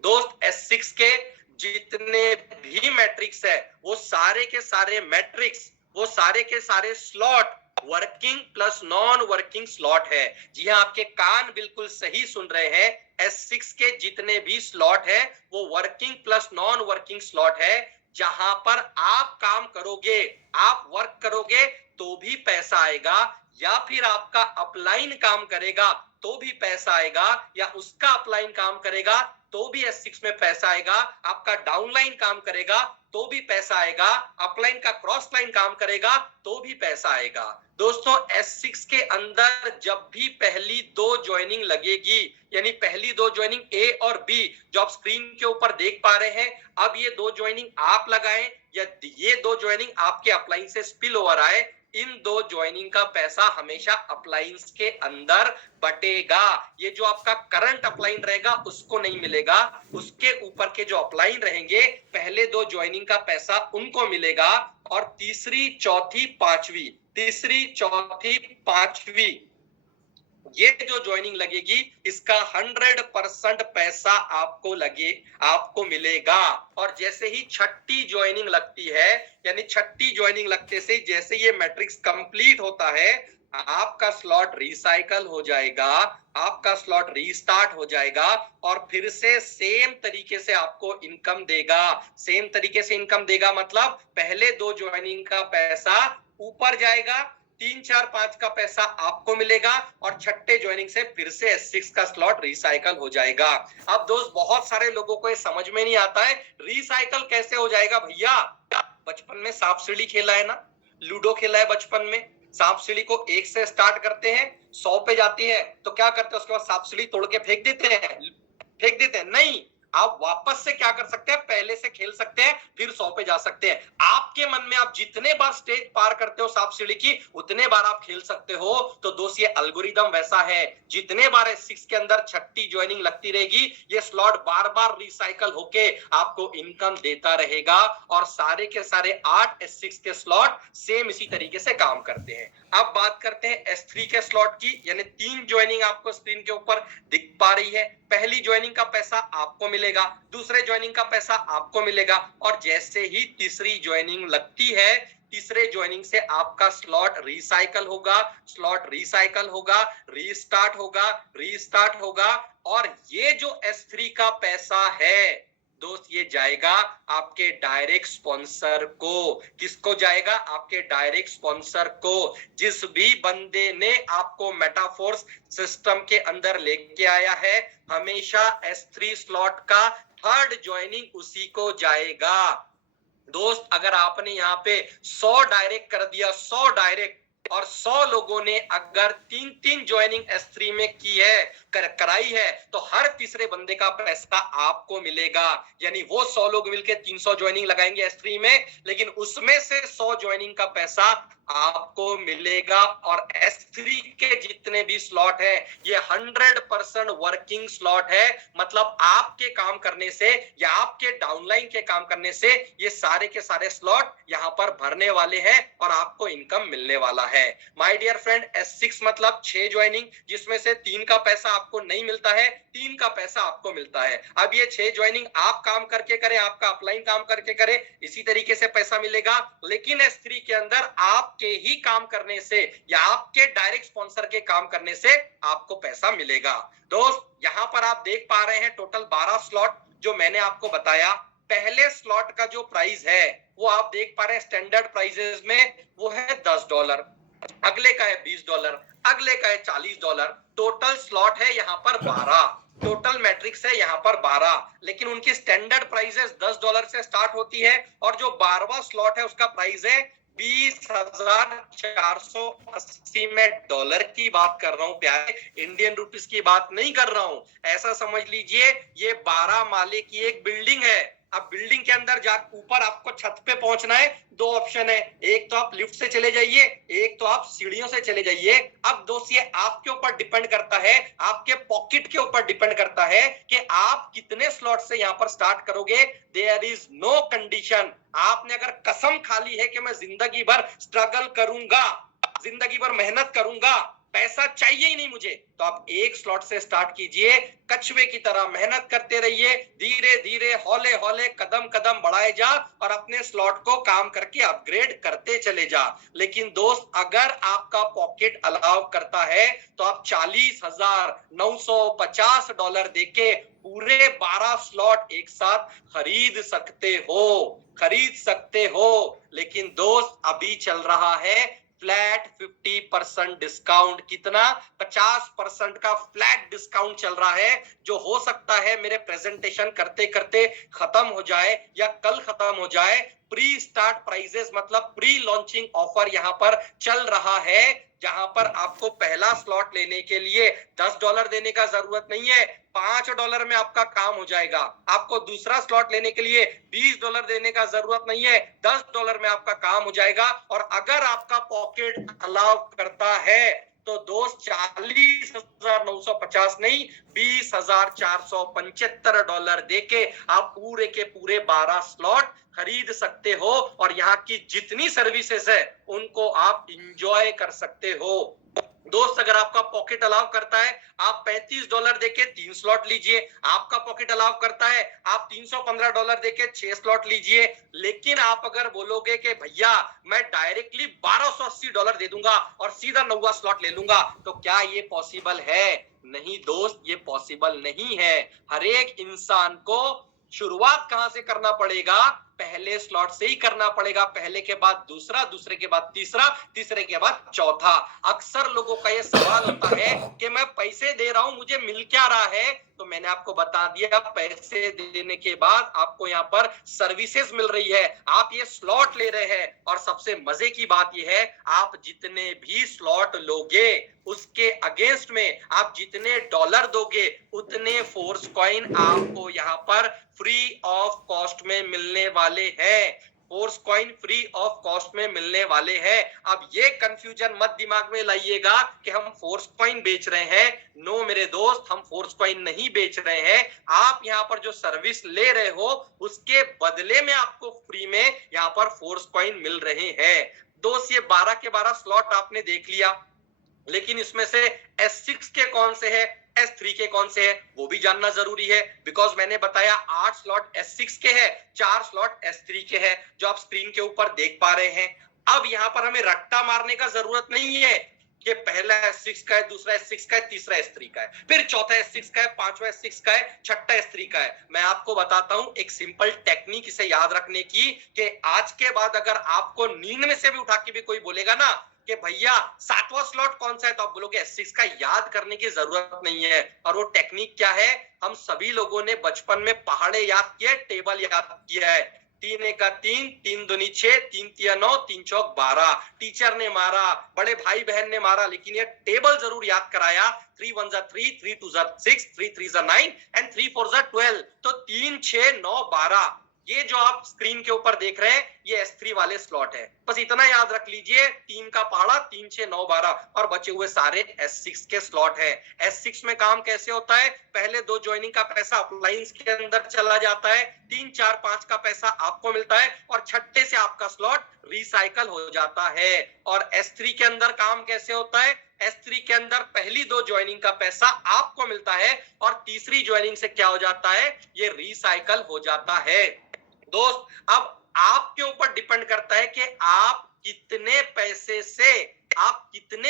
दोस्त S6 के जितने भी मैट्रिक्स है वो सारे के सारे मैट्रिक्स, वो सारे के सारे slot working plus non working slot है। जी हाँ, आपके कान बिल्कुल सही सुन रहे हैं। S6 के जितने भी स्लॉट है वो working plus non working slot है। जहां पर आप काम करोगे, आप वर्क करोगे तो भी पैसा आएगा, या फिर आपका अपलाइन काम करेगा तो भी पैसा आएगा, या उसका अपलाइन काम करेगा तो भी S6 में पैसा आएगा, आपका डाउनलाइन काम करेगा तो भी पैसा आएगा, अपलाइन का क्रॉस लाइन काम करेगा तो भी पैसा आएगा। दोस्तों S6 के अंदर जब भी पहली 2 ज्वाइनिंग लगेगी, यानी पहली 2 ज्वाइनिंग A और B जो आप स्क्रीन के ऊपर देख पा रहे हैं, अब ये 2 ज्वाइनिंग आप लगाएं या ये 2 ज्वाइनिंग आपके अपलाइन से स्पिल ओवर आए, इन 2 ज्वाइनिंग का पैसा हमेशा अपलाइंस के अंदर बटेगा। ये जो आपका करंट अपलाइन रहेगा उसको नहीं मिलेगा, उसके ऊपर के जो अपलाइन रहेंगे पहले 2 ज्वाइनिंग का पैसा उनको मिलेगा। और तीसरी चौथी पांचवी ये जो ज्वाइनिंग लगेगी इसका 100% पैसा आपको मिलेगा। और जैसे ही छठी ज्वाइनिंग लगती है, यानी छठी ज्वाइनिंग लगते से जैसे ये मैट्रिक्स कंप्लीट होता है, आपका स्लॉट रिसाइकल हो जाएगा, आपका स्लॉट रीस्टार्ट हो जाएगा और फिर से सेम तरीके से आपको इनकम देगा। सेम तरीके से इनकम देगा मतलब पहले 2 ज्वाइनिंग का पैसा ऊपर जाएगा, 3, 4, 5 का पैसा आपको मिलेगा और छठे ज्वाइनिंग से फिर से S6 का स्लॉट रिसाइकल हो जाएगा। अब दोस्त बहुत सारे लोगों को ये समझ में नहीं आता है, रिसाइकल कैसे हो जाएगा भैया? बचपन में सांप सीढ़ी खेला है ना, लूडो खेला है बचपन में। सांप सीढ़ी को 1 से स्टार्ट करते हैं, 100 पे जाती है तो क्या करते हैं, उसके बाद सांप सीढ़ी तोड़ के फेंक देते हैं। नहीं, आप वापस से क्या कर सकते हैं, पहले से खेल सकते हैं, फिर 100 पे जा सकते हैं। आपके मन में आप जितने बार स्टेज पार करते हो सांप सीढ़ी की, उतने बार आप खेल सकते हो। तो दोस्त ये एल्गोरिदम वैसा है, जितने बार S6 के अंदर छठी ज्वाइनिंग लगती रहेगी, ये स्लॉट बार बार रिसाइकल होके आपको इनकम देता रहेगा। और सारे के सारे 8 S6 के स्लॉट सेम इसी तरीके से काम करते हैं। अब बात करते हैं S3 के स्लॉट की, यानी 3 ज्वाइनिंग आपको स्क्रीन के ऊपर दिख पा रही है। पहली ज्वाइनिंग का पैसा आपको मिलेगा, दूसरे ज्वाइनिंग का पैसा आपको मिलेगा, और जैसे ही तीसरी ज्वाइनिंग लगती है, तीसरे ज्वाइनिंग से आपका स्लॉट रिसाइकल होगा, रीस्टार्ट होगा। और ये जो S3 का पैसा है दोस्त, ये जाएगा आपके डायरेक्ट स्पॉन्सर को। किसको जाएगा? आपके डायरेक्ट स्पॉन्सर को। जिस भी बंदे ने आपको मेटाफोर्स सिस्टम के अंदर लेके आया है, हमेशा S3 स्लॉट का 3rd ज्वाइनिंग उसी को जाएगा। दोस्त अगर आपने यहाँ पे 100 डायरेक्ट कर दिया, 100 डायरेक्ट, और 100 लोगों ने अगर 3 ज्वाइनिंग S3 में की है, कराई है, तो हर तीसरे बंदे का पैसा आपको मिलेगा। यानी वो 100 लोग मिलकर 300 ज्वाइनिंग लगाएंगे S3 में, लेकिन उसमें से 100 ज्वाइनिंग का पैसा आपको मिलेगा। और S3 के जितने भी स्लॉट है ये 100% वर्किंग स्लॉट है, मतलब आपके काम करने से या आपके डाउनलाइन के काम करने से ये सारे के सारे स्लॉट यहां पर भरने वाले हैं और आपको इनकम मिलने वाला है। माय डियर फ्रेंड, S6 मतलब 6 ज्वाइनिंग, जिसमें से 3 का पैसा आपको नहीं मिलता है, 3 का पैसा आपको मिलता है। अब ये 6 ज्वाइनिंग आप काम करके करें, आपका अपलाइन काम करके करें, इसी तरीके से पैसा मिलेगा। लेकिन S3 के अंदर आपके ही काम करने से या आपके डायरेक्ट स्पॉन्सर के काम करने से आपको पैसा मिलेगा। दोस्त यहां पर आप देख पा रहे हैं टोटल 12 स्लॉट जो मैंने आपको बताया। पहले स्लॉट का जो प्राइस है वो आप देख पा रहे हैं स्टैंडर्ड प्राइसेस में वो है $10, अगले का है $20, अगले का है $40। टोटल स्लॉट है यहाँ पर 12, टोटल मैट्रिक्स है यहाँ पर 12, लेकिन उनकी स्टैंडर्ड प्राइसेस $10 से स्टार्ट होती है और जो 12वां स्लॉट है उसका प्राइस है 20,480 में डॉलर की बात कर रहा हूं प्यारे, इंडियन रुपीस की बात नहीं कर रहा हूं। ऐसा समझ लीजिए ये 12 माले की एक बिल्डिंग है। अब बिल्डिंग के अंदर जा ऊपर आपको छत पे पहुंचना है, दो ऑप्शन है, एक तो आप लिफ्ट से चले जाइए, एक तो आप सीढ़ियों से चले जाइए। अब दोस्त ये आपके ऊपर डिपेंड करता है, आपके पॉकेट के ऊपर डिपेंड करता है कि आप कितने स्लॉट से यहां पर स्टार्ट करोगे। There is no condition. आपने अगर कसम खा ली है कि मैं जिंदगी भर स्ट्रगल करूंगा, जिंदगी भर मेहनत करूंगा, पैसा चाहिए ही नहीं मुझे, तो आप एक स्लॉट से स्टार्ट कीजिए, कछुए की तरह मेहनत करते रहिए, धीरे धीरे हौले हौले कदम कदम बढ़ाए जा और अपने स्लॉट को काम करके अपग्रेड करते चले जा। लेकिन दोस्त अगर आपका पॉकेट अलाउ करता है तो आप 40,950 डॉलर देके पूरे 12 स्लॉट एक साथ खरीद सकते हो। लेकिन दोस्त अभी चल रहा है फ्लैट 50% डिस्काउंट। कितना? 50% का फ्लैट डिस्काउंट चल रहा है, जो हो सकता है मेरे प्रेजेंटेशन करते करते खत्म हो जाए या कल खत्म हो जाए। प्री स्टार्ट प्राइजेस मतलब प्री लॉन्चिंग ऑफर यहां पर चल रहा है, जहां पर आपको पहला स्लॉट लेने के लिए $10 देने का जरूरत नहीं है, $5 में आपका काम हो जाएगा। आपको दूसरा स्लॉट लेने के लिए $20 देने का जरूरत नहीं है, $10 में आपका काम हो जाएगा। और अगर आपका पॉकेट अलाउ करता है तो दोस्त 40,950 नहीं, $20,475 देके आप पूरे के पूरे 12 स्लॉट खरीद सकते हो और यहाँ की जितनी सर्विसेज है उनको आप इंजॉय कर सकते हो। दोस्त अगर आपका पॉकेट अलाउ करता है आप $35 देके 3 स्लॉट लीजिए, आपका पॉकेट अलाउ करता है आप $315 देके 6 स्लॉट लीजिए। लेकिन आप अगर बोलोगे कि भैया मैं डायरेक्टली $1280 दे दूंगा और सीधा 9वां स्लॉट ले लूंगा, तो क्या ये पॉसिबल है? नहीं दोस्त, ये पॉसिबल नहीं है। हर एक इंसान को शुरुआत कहां से करना पड़ेगा? पहले स्लॉट से ही करना पड़ेगा। पहले के बाद दूसरा, दूसरे के बाद तीसरा, तीसरे के बाद चौथा। अक्सर लोगों का यह सवाल होता है कि मैं पैसे दे रहा हूं, मुझे मिल क्या रहा है? तो मैंने आपको बता दिया, पैसे देने के बाद आपको यहाँ पर सर्विसेज मिल रही है, आप ये स्लॉट ले रहे हैं। और सबसे मजे की बात यह है, आप जितने भी स्लॉट लोगे उसके अगेंस्ट में आप जितने डॉलर दोगे उतने फोर्स कॉइन आपको यहाँ पर फ्री ऑफ कॉस्ट में मिलने वाले हैं। Force coin free of cost में मिलने वाले हैं। अब ये कंफ्यूजन मत दिमाग में लाइएगा कि हम फोर्स कॉइन बेच रहे हैं। नो मेरे दोस्त, हम फोर्स कॉइन नहीं बेच रहे हैं। आप यहाँ पर जो सर्विस ले रहे हो उसके बदले में आपको फ्री में यहाँ पर फोर्स कॉइन मिल रहे हैं। दोस्त ये 12 के 12 स्लॉट आपने देख लिया, लेकिन इसमें से S6 के कौन से है, S3 के कौन से है, वो भी जानना जरूरी है। बिकॉज मैंने बताया 8 स्लॉट S6 के हैं, 4 स्लॉट S3 के हैं, जो आप स्क्रीन के ऊपर देख पा रहे हैं। अब यहाँ पर हमें रट्टा मारने का जरूरत नहीं है कि पहला S6 का है, दूसरा S6 का है, तीसरा S3 का है, फिर चौथा S6 का है, पांचवा S6 का है, छठा S3 का है। मैं आपको बताता हूं एक सिंपल टेक्निक इसे याद रखने की, कि आज के बाद अगर आपको नींद में से भी उठा के भी कोई बोलेगा ना कि भैया 7वां स्लॉट कौन सा है, तो आप बोलोगे S6 का। याद करने की जरूरत नहीं है। और वो टेक्निक क्या है? हम सभी लोगों ने बचपन में पहाड़े याद किए, टेबल याद किया है। 3 एका 3, 3 दूनी 6, 3 तिया 9, 3 चौक 12। टीचर ने मारा, बड़े भाई बहन ने मारा, लेकिन ये टेबल जरूर याद कराया। 3 1 जा 3, 3 2 जा 6, 3 3 जा 9 एंड 3 4 जा 12। तो 3 6 9 12, ये जो आप स्क्रीन के ऊपर देख रहे हैं ये S3 वाले स्लॉट है। बस इतना याद रख लीजिए, 3 का पहाड़ा 3 6 9 12 और बचे हुए सारे S6 के स्लॉट है। S6 में काम कैसे होता है? पहले 2 ज्वाइनिंग का पैसा अपलाइंस के अंदर चला जाता है, 3 4 5 का पैसा आपको मिलता है और छठे से आपका स्लॉट रिसाइकल हो जाता है। और S3 के अंदर काम कैसे होता है? S3 के अंदर पहली 2 ज्वाइनिंग का पैसा आपको मिलता है और तीसरी ज्वाइनिंग से क्या हो जाता है? ये रिसाइकल हो जाता है। दोस्त अब आपके ऊपर डिपेंड करता है कि आप कितने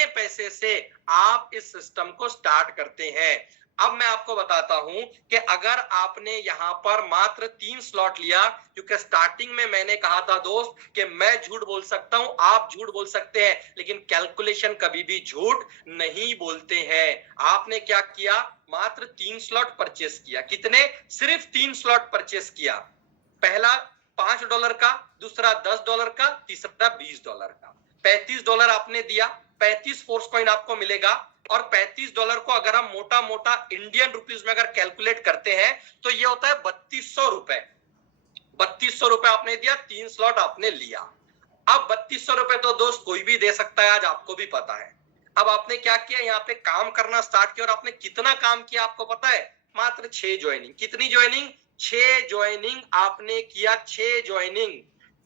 पैसे से आप इस सिस्टम को स्टार्ट करते हैं। अब मैं आपको बताता हूं कि अगर आपने यहां पर मात्र 3 स्लॉट लिया, क्योंकि स्टार्टिंग में मैंने कहा था दोस्त कि मैं झूठ बोल सकता हूं, आप झूठ बोल सकते हैं, लेकिन कैलकुलेशन कभी भी झूठ नहीं बोलते हैं। आपने क्या किया? मात्र 3 स्लॉट परचेस किया। कितने? सिर्फ 3 स्लॉट परचेस किया। पहला $5 का, दूसरा $10 का, तीसरा $20 का। $35 आपने दिया, 35 फोर्स कॉइन आपको मिलेगा। और $35 को अगर हम मोटा मोटा इंडियन रुपीस में अगर कैलकुलेट करते हैं तो ये होता है 3200 रुपए। 3200 रुपए आपने दिया, 3 स्लॉट आपने लिया। अब 3200 रुपए तो दोस्त कोई भी दे सकता है, आज आपको भी पता है। अब आपने क्या किया, यहाँ पे काम करना स्टार्ट किया, और आपने कितना काम किया आपको पता है? मात्र 6 ज्वाइनिंग। कितनी ज्वाइनिंग? 6 ज्वाइनिंग आपने किया। 6 ज्वाइनिंग,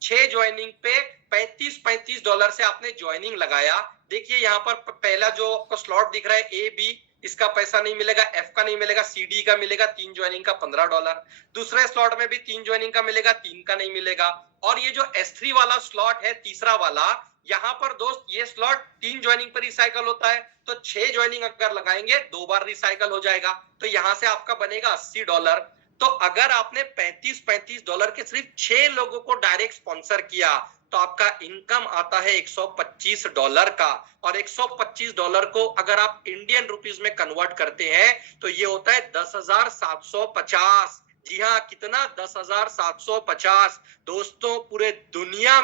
6 ज्वाइनिंग पे $35 से आपने ज्वाइनिंग लगाया। देखिए यहाँ पर पहला जो आपको स्लॉट दिख रहा है ए बी, इसका पैसा नहीं मिलेगा, एफ का नहीं मिलेगा, सी डी का मिलेगा, 3 ज्वाइनिंग का $15। दूसरे स्लॉट में भी 3 ज्वाइनिंग का मिलेगा, 3 का नहीं मिलेगा। और ये जो S3 वाला स्लॉट है, तीसरा वाला, यहाँ पर दोस्त ये स्लॉट 3 ज्वाइनिंग पर रिसाइकल होता है, तो 6 ज्वाइनिंग अगर लगाएंगे 2 बार रिसाइकल हो जाएगा, तो यहाँ से आपका बनेगा $80। तो अगर आपने $35 के सिर्फ 6 लोगों को डायरेक्ट स्पॉन्सर किया तो आपका इनकम आता है $125 का। और $125 को अगर आप इंडियन रुपीस में कन्वर्ट करते हैं तो ये होता है 10,750। जी हाँ, कितना? 10,750। दोस्तों पूरे दुनिया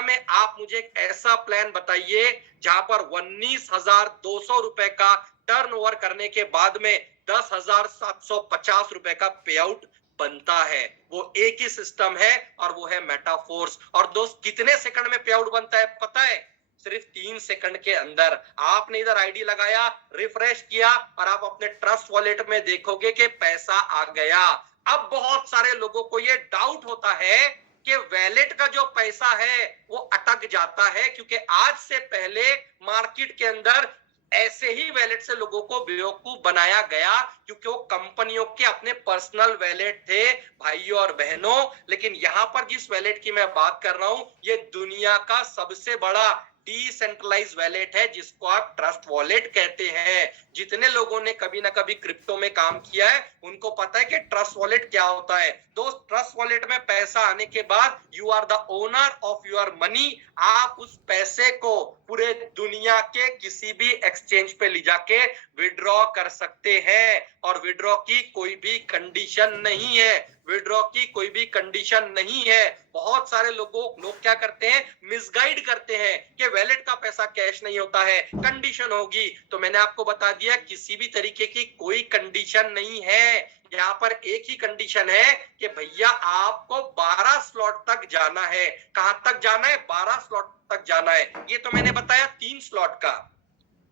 में आप मुझे एक ऐसा प्लान बताइए जहां पर 19,200 रुपए का टर्नओवर करने के बाद में 10,750 रुपए का पे आउट बनता है। वो एक ही सिस्टम है और वो है मेटाफोर्स। और दोस्त कितने सेकंड में पे आउट बनता है पता है? सिर्फ 3 सेकंड के अंदर। आपने इधर आईडी लगाया, रिफ्रेश किया और आप अपने ट्रस्ट वॉलेट में देखोगे कि पैसा आ गया। अब बहुत सारे लोगों को ये डाउट होता है कि वैलेट का जो पैसा है वो अटक जाता है, क्योंकि आज से पहले मार्केट के अंदर ऐसे ही वैलेट से लोगों को बेवकूफ बनाया गया, क्योंकि वो कंपनियों के अपने पर्सनल वैलेट थे भाइयों और बहनों। लेकिन यहां पर जिस वैलेट की मैं बात कर रहा हूं, ये दुनिया का सबसे बड़ा डिसेंट्रलाइज वैलेट है, जिसको आप ट्रस्ट वॉलेट कहते हैं। जितने लोगों ने कभी ना कभी क्रिप्टो में काम किया है उनको पता है कि ट्रस्ट वॉलेट क्या होता है। दोस्त, ट्रस्ट वॉलेट में पैसा आने के बाद you are the owner of your money. आप उस पैसे को पूरे दुनिया के किसी भी एक्सचेंज पे ले जाके विड्रॉ कर सकते हैं, और विड्रॉ की कोई भी कंडीशन नहीं है। विड्रॉ की कोई भी कंडीशन नहीं है। बहुत सारे लोग क्या करते हैं, मिसगाइड करते हैं कि वैलेट का पैसा कैश नहीं होता है, कंडीशन होगी। तो मैंने आपको बता दिया किसी भी तरीके की कोई कंडीशन नहीं है। यहाँ पर एक ही कंडीशन है कि भैया आपको 12 स्लॉट तक जाना है। कहां तक जाना है? 12 स्लॉट तक जाना है। ये तो मैंने बताया 3 स्लॉट का।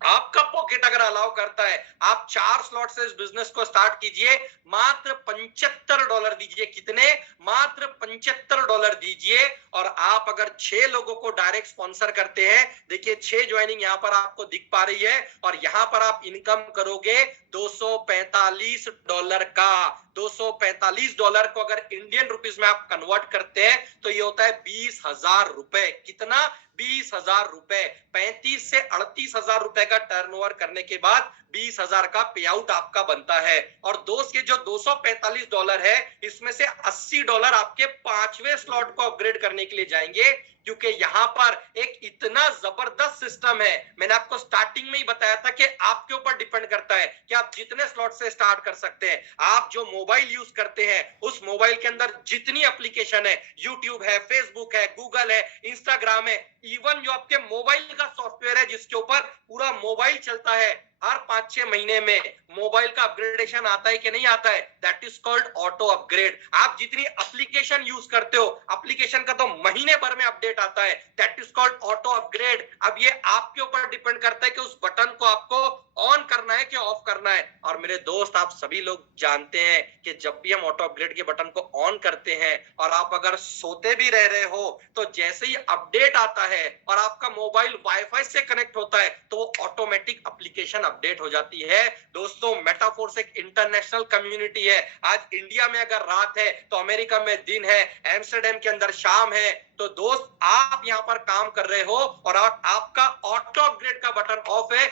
आपका पॉकेट अगर अलाउ करता है, आप 4 स्लॉट से इस बिजनेस को स्टार्ट कीजिए। मात्र $75 दीजिए। कितने? मात्र $75 दीजिए। और आप अगर 6 लोगों को डायरेक्ट स्पॉन्सर करते हैं, देखिए 6 ज्वाइनिंग यहां पर आपको दिख पा रही है, और यहां पर आप इनकम करोगे $245 का। $245 को अगर इंडियन रुपीस में आप कन्वर्ट करते हैं तो ये होता है 20,000 रुपए। कितना? 20,000 रुपए। 35 से 38,000 रुपए का टर्नओवर करने के बाद 20,000 का पे आउट आपका बनता है। और दोस्त, ये जो $245 है, इसमें से $80 आपके 5वें स्लॉट को अपग्रेड करने के लिए जाएंगे, क्योंकि यहां पर एक इतना जबरदस्त सिस्टम है। मैंने आपको स्टार्टिंग में ही बताया था कि आपके ऊपर डिपेंड करता है कि आप जितने स्लॉट से स्टार्ट कर सकते हैं। आप जो मोबाइल यूज करते हैं उस मोबाइल के अंदर जितनी एप्लीकेशन है, यूट्यूब है, फेसबुक है, गूगल है, इंस्टाग्राम है, इवन जो आपके मोबाइल का सॉफ्टवेयर है जिसके ऊपर पूरा मोबाइल चलता है, हर 5-6 महीने में मोबाइल का अपग्रेडेशन आता है कि नहीं आता है? That is called auto upgrade. आप जितनी एप्लीकेशन यूज करते हो, एप्लीकेशन का तो महीने भर में अपडेट आता है, that is called auto upgrade. अब ये आपके ऊपर डिपेंड करता है कि उस बटन को आपको ऑन करना है कि ऑफ करना है। और मेरे दोस्त, आप सभी लोग जानते हैं कि जब भी हम ऑटो अपग्रेड के बटन को ऑन करते हैं और आप अगर सोते भी रह रहे हो, तो जैसे ही अपडेट आता है और आपका मोबाइल वाईफाई से कनेक्ट होता है तो वो ऑटोमेटिक एप्लीकेशन अपडेट हो जाती है। दोस्तों, मेटाफोर्स एक इंटरनेशनल कम्युनिटी है। आज इंडिया में अगर रात है तो अमेरिका में दिन है, एम्स्टर्डम के अंदर शाम है। तो दोस्त, आप यहां पर काम कर रहे हो और आपका ऑटो अपग्रेड का बटन ऑफ है,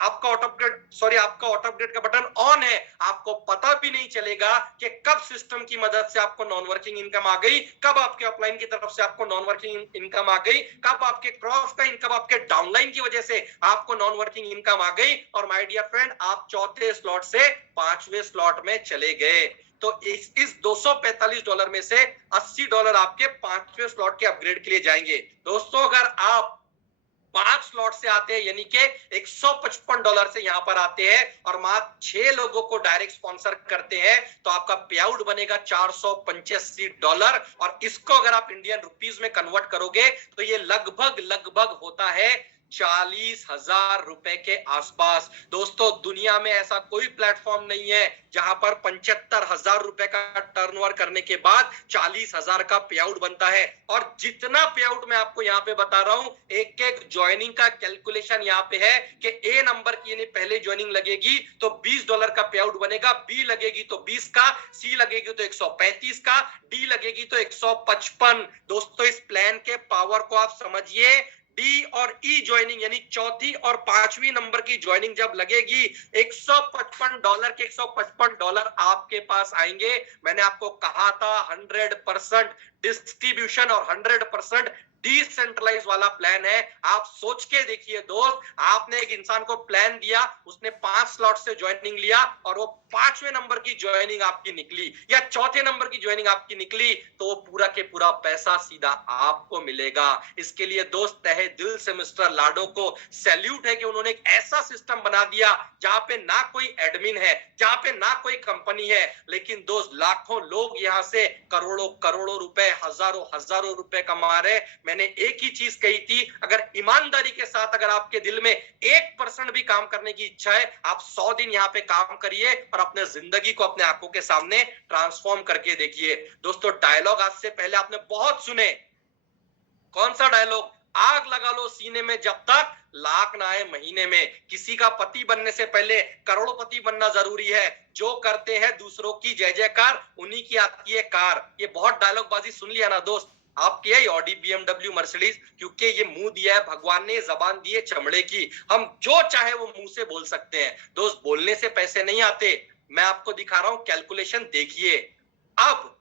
आपका ऑटो अपग्रेड का बटन ऑन है। आपको पता भी नहीं चलेगा कि कब सिस्टम की मदद से आपको नॉन वर्किंग इनकम आ गई, कब आपके अपलाइन की तरफ से आपको नॉन वर्किंग इनकम आ गई, कब आपके क्रॉस का इनकम, आपके डाउनलाइन की वजह से आपको नॉन वर्किंग इनकम आ गई। और माय डियर फ्रेंड, आप 4थे स्लॉट से 5वें स्लॉट में चले गए। तो इस $245 में से $80 आपके 5वें स्लॉट के अपग्रेड के लिए जाएंगे। दोस्तों अगर आप 5 स्लॉट से आते हैं यानी कि $155 से यहां पर आते हैं और मात्र 6 लोगों को डायरेक्ट स्पॉन्सर करते हैं तो आपका पे आउट बनेगा $485 और इसको अगर आप इंडियन रुपीस में कन्वर्ट करोगे तो ये लगभग होता है 40,000 रुपए के आसपास। दोस्तों दुनिया में ऐसा कोई प्लेटफॉर्म नहीं है जहां पर 75,000 रुपए का टर्नओवर करने के बाद 40,000 का पे आउट बनता है। और जितना पे आउट मैं आपको यहां पे बता रहा हूं, एक एक ज्वाइनिंग का कैलकुलेशन यहां पे है कि ए नंबर की यानी पहले ज्वाइनिंग लगेगी तो $20 का पे आउट बनेगा, बी लगेगी तो 20 का, सी लगेगी तो 135 का, डी लगेगी तो 155। दोस्तों इस प्लान के पावर को आप समझिए। डी और ई ज्वाइनिंग यानी चौथी और 5वीं नंबर की ज्वाइनिंग जब लगेगी $155 के $155 आपके पास आएंगे। मैंने आपको कहा था 100% डिस्ट्रीब्यूशन और 100% डिसेंट्रलाइज वाला प्लान है। आप सोच के देखिए दोस्त, आपने एक इंसान को प्लान दिया, उसने 5 स्लॉट से ज्वाइनिंग लिया और वो 5वें नंबर की ज्वाइनिंग आपकी निकली या चौथे नंबर की ज्वाइनिंग आपकी निकली तो वो पूरा के पूरा पैसा सीधा आपको मिलेगा। इसके लिए दोस्त तहे दिल से मिस्टर लाडो को सैल्यूट है कि उन्होंने एक ऐसा सिस्टम बना दिया जहां पे ना कोई एडमिन है, जहां पे ना कोई कंपनी है, लेकिन दोस्त लाखों लोग यहां से करोड़ों रुपए, हजारों रुपए कमा रहे। मैंने एक ही चीज कही थी, अगर ईमानदारी के साथ अगर आपके दिल में 1% भी काम करने की इच्छा है, आप 100 दिन यहाँ पे काम करिए और अपने जिंदगी को अपने आंखों के सामने ट्रांसफॉर्म करके देखिए। दोस्तों डायलॉग आज से पहले आपने बहुत सुने। कौन सा डायलॉग? आग लगा लो सीने में जब तक लाख ना आए महीने में। किसी का पति बनने से पहले करोड़पति बनना जरूरी है। जो करते हैं दूसरों की जय जयकार, उन्हीं की आती है कार। ये बहुत डायलॉग बाजी सुन लिया ना दोस्त आपके ऑडी, BMW, मर्सिडीज, क्योंकि ये मुंह दिया है भगवान ने, जबान दी है चमड़े की। हम जो चाहे वो मुंह से बोल सकते हैं दोस्त, बोलने से पैसे नहीं आते। मैं आपको दिखा रहा हूं कैलकुलेशन, देखिए। अब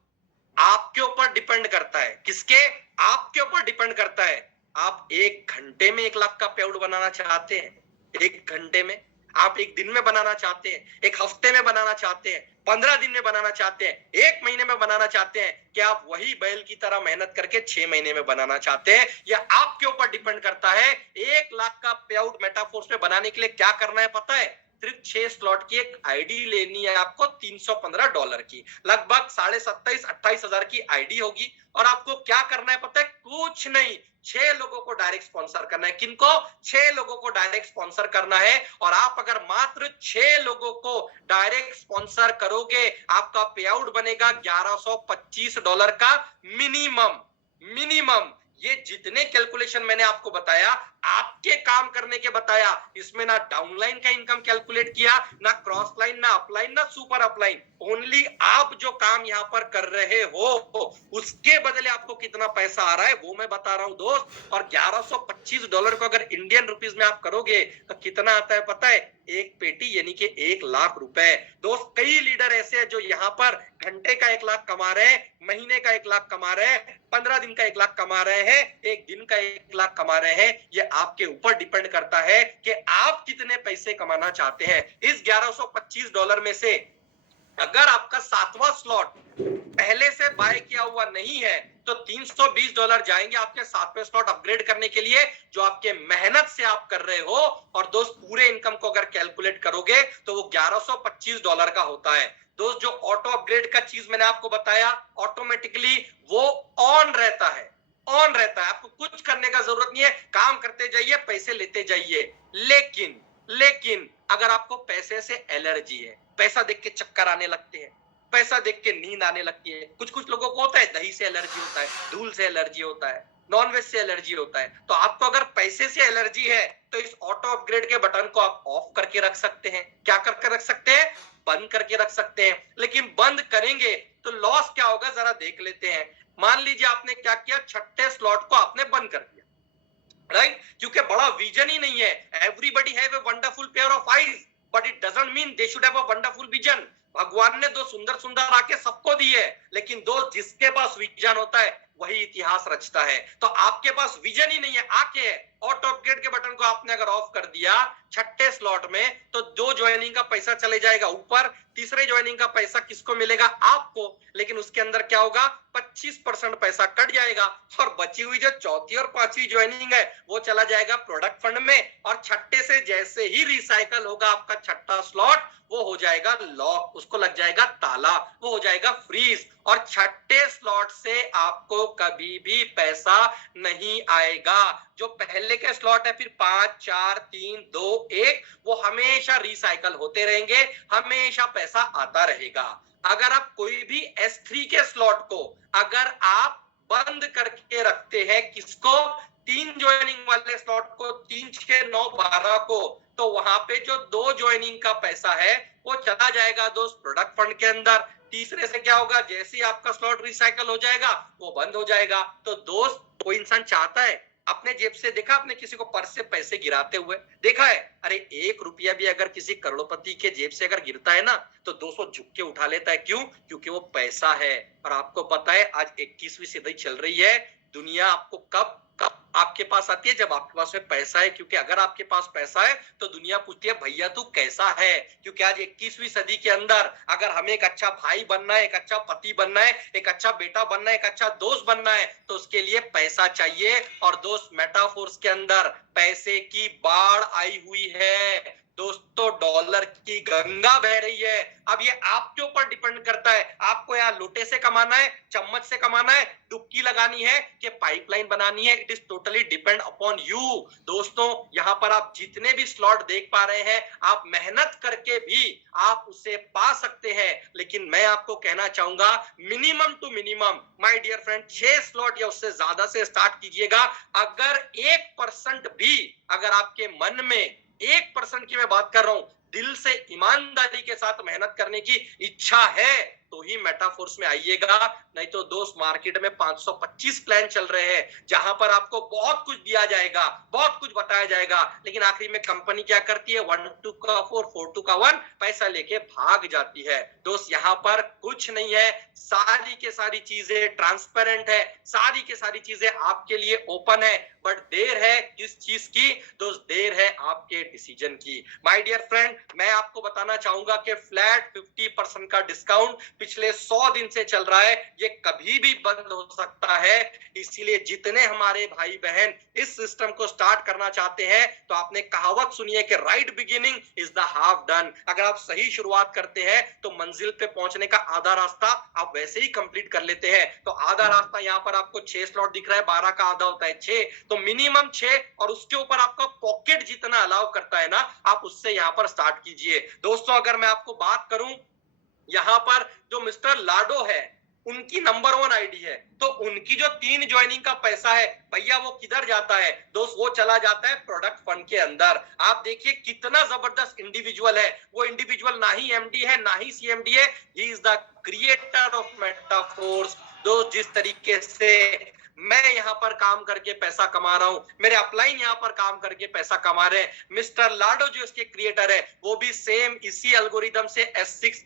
आपके ऊपर डिपेंड करता है, किसके? आपके ऊपर डिपेंड करता है। आप 1 घंटे में 1 लाख का पे आउट बनाना चाहते हैं? 1 घंटे में? आप 1 दिन में बनाना चाहते हैं? 1 हफ्ते में बनाना चाहते हैं? 15 दिन में बनाना चाहते हैं? 1 महीने में बनाना चाहते हैं? क्या आप वही बैल की तरह मेहनत करके 6 महीने में बनाना चाहते हैं? या आपके ऊपर डिपेंड करता है। 1 लाख का पे आउट मेटाफोर्स में बनाने के लिए क्या करना है पता है? सिर्फ 6 स्लॉट की एक आईडी लेनी है आपको $315 की, लगभग 27,000-28,000 हजार की आईडी होगी। और आपको क्या करना है पता है? कुछ नहीं, 6 लोगों को डायरेक्ट स्पॉन्सर करना है। किनको? 6 लोगों को डायरेक्ट स्पॉन्सर करना है। और आप अगर मात्र 6 लोगों को डायरेक्ट स्पॉन्सर करोगे, आपका पे आउट बनेगा $1125 का मिनिमम। ये जितने कैलकुलेशन मैंने आपको बताया, आपके काम करने के बताया, इसमें ना डाउनलाइन का इनकम कैलकुलेट किया, ना क्रॉस लाइन, ना अपलाइन, ना सुपर अपलाइन। ओनली आप जो काम यहां पर कर रहे हो उसके बदले आपको कितना पैसा आ रहा है वो मैं बता रहा हूं दोस्त। और $1125 को अगर इंडियन रुपीस में आप करोगे तो कितना आता है पता है? एक पेटी यानी कि 1 लाख रुपए। दोस्त कई लीडर ऐसे हैं जो यहाँ पर घंटे का 1 लाख कमा रहे हैं, महीने का 1 लाख कमा रहे हैं, 15 दिन का 1 लाख कमा रहे हैं, 1 दिन का 1 लाख कमा रहे हैं। ये आपके ऊपर डिपेंड करता है कि आप कितने पैसे कमाना चाहते हैं। इस $1125 में से अगर आपका 7वां स्लॉट पहले से बाय किया हुआ नहीं है तो $320 जाएंगे आपके 7वें स्लॉट अपग्रेड करने के लिए, जो आपके मेहनत से आप कर रहे हो। और दोस्त पूरे इनकम को अगर कैलकुलेट करोगे तो वो $1125 का होता है। दोस्त जो ऑटो अपग्रेड का चीज मैंने आपको बताया, ऑटोमेटिकली वो ऑन रहता है, आपको कुछ करने का जरूरत नहीं है, काम करते जाइए, पैसे लेते जाइए। लेकिन अगर आपको पैसे से एलर्जी है, पैसा देख के चक्कर आने लगते हैं, पैसा देख के नींद आने लगती है, कुछ लोगों को होता है दही से एलर्जी होता है, धूल से एलर्जी होता है, नॉनवेज से एलर्जी होता है, तो आपको अगर पैसे से एलर्जी है तो इस ऑटो अपग्रेड के बटन को आप ऑफ करके रख सकते हैं। क्या करके रख सकते हैं? बंद करके रख सकते हैं। लेकिन बंद करेंगे तो लॉस क्या होगा जरा देख लेते हैं। मान लीजिए आपने क्या किया, 6ठे स्लॉट को आपने बंद कर दिया, राइट? क्योंकि बड़ा विजन ही नहीं है। Everybody have a wonderful pair of eyes but it doesn't mean they should have a wonderful vision. भगवान ने 2 सुंदर आंखें सबको दी है, लेकिन 2 जिसके पास विजन होता है वही इतिहास रचता है। तो आपके पास विजन ही नहीं है, आके है ऑटो अपग्रेड के बटन को आपने अगर ऑफ कर दिया छठे स्लॉट में, तो 2 ज्वाइनिंग का पैसा चले जाएगा ऊपर, तीसरे ज्वाइनिंग का पैसा किसको मिलेगा? आपको। लेकिन उसके अंदर क्या होगा? 25% पैसा कट जाएगा और बची हुई जो चौथी और पांचवी ज्वाइनिंग है वो चला जाएगा प्रोडक्ट फंड में, और छठे से जैसे ही रिसाइकल होगा आपका छठा स्लॉट, वो हो जाएगा लॉक, उसको लग जाएगा ताला, वो हो जाएगा फ्रीज, और छठे स्लॉट से आपको कभी भी पैसा नहीं आएगा। जो पहले के स्लॉट है फिर 5 4 3 2 1, वो हमेशा रिसाइकल होते रहेंगे, हमेशा पैसा आता रहेगा। अगर आप कोई भी S3 के स्लॉट को अगर आप बंद करके रखते हैं, किसको? 3 ज्वाइनिंग वाले स्लॉट को, 3 6 9 12 को, तो वहां पे जो 2 ज्वाइनिंग का पैसा है वो चला जाएगा दोस्त प्रोडक्ट फंड के अंदर। तीसरे से क्या होगा? जैसे ही आपका स्लॉट रिसाइकल हो जाएगा वो बंद हो जाएगा। तो दोस्त, कोई इंसान चाहता है अपने जेब से, देखा आपने किसी को पर्स से पैसे गिराते हुए? देखा है? अरे 1 रुपया भी अगर किसी करोड़पति के जेब से अगर गिरता है ना, तो 200 झुक के उठा लेता है। क्यों? क्योंकि वो पैसा है। और आपको पता है आज 21वीं सदी चल रही है, दुनिया आपको कब कब आपके पास आती है? जब आपके पास में पैसा है। क्योंकि अगर आपके पास पैसा है तो दुनिया पूछती है भैया तू कैसा है। क्योंकि आज 21वीं सदी के अंदर अगर हमें एक अच्छा भाई बनना है, एक अच्छा पति बनना है, एक अच्छा बेटा बनना है, एक अच्छा दोस्त बनना है, तो उसके लिए पैसा चाहिए। और दोस्त, मेटाफोर्स के अंदर पैसे की बाढ़ आई हुई है दोस्तों, डॉलर की गंगा बह रही है। अब ये आपके ऊपर डिपेंड करता है, आपको यहाँ लोटे से कमाना है, चम्मच से कमाना है, डुबकी लगानी है कि पाइपलाइन बनानी है। It is totally depend upon you. दोस्तों, यहाँ पर आप जितने भी स्लॉट देख पा रहे हैं, आप मेहनत करके भी आप उसे पा सकते हैं। लेकिन मैं आपको कहना चाहूंगा, minimum to minimum my dear friend 6 slot या उससे ज्यादा से स्टार्ट कीजिएगा। अगर 1% भी अगर आपके मन में 1% की मैं बात कर रहा हूं, दिल से ईमानदारी के साथ मेहनत करने की इच्छा है, तो ही मेटाफोर्स में आइएगा। नहीं तो दोस्त, मार्केट में 525 प्लान चल रहे हैं जहां पर आपको बहुत कुछ दिया जाएगा, बहुत कुछ बताया जाएगा, लेकिन आखिरी में कंपनी क्या करती है? 1 2 का 4 4 2 का 1 पैसा लेके भाग जाती है। दोस्त, यहाँ पर कुछ नहीं है, सारी के सारी चीजें ट्रांसपेरेंट है, सारी के सारी चीजें आपके लिए ओपन है। बट देर है किस चीज की? दोस्त, देर है आपके डिसीजन की। माय डियर फ्रेंड, मैं आपको बताना चाहूंगा कि फ्लैट 50% का डिस्काउंट पिछले 100 दिन से चल रहा है, ये कभी भी बंद हो सकता है। इसीलिए जितने हमारे भाई बहन इस सिस्टम को स्टार्ट करना चाहते हैं, तो आपने कहावत सुनी है कि right beginning is the half done. अगर आप सही शुरुआत करते हैं तो मंजिल पे पहुंचने का आधा रास्ता आप वैसे ही कंप्लीट कर लेते हैं। तो आधा रास्ता यहाँ पर आपको 6 स्लॉट दिख रहा है, 12 का आधा होता है 6, तो मिनिमम 6, और उसके ऊपर आपका पॉकेट जितना अलाउ करता है ना, आप उससे यहाँ पर स्टार्ट कीजिए। दोस्तों, अगर मैं आपको बात करूं, यहाँ पर जो मिस्टर लाडो है, उनकी नंबर 1 आईडी है, तो उनकी जो 3 ज्वाइनिंग का पैसा है भैया, वो किधर जाता है दोस्त? वो चला जाता है प्रोडक्ट फंड के अंदर। आप देखिए कितना जबरदस्त इंडिविजुअल है। वो इंडिविजुअल ना ही एमडी है, ना ही सीएमडी है, he is the creator of Metaforce. दोस्त, जिस तरीके से मैं यहाँ पर काम करके पैसा कमा रहा हूं, मेरे अपलाइन यहाँ पर काम करके पैसा कमा रहे हैं, मिस्टर लाडो जो इसके क्रिएटर है, वो भी सेम इसी एल्गोरिदम से S6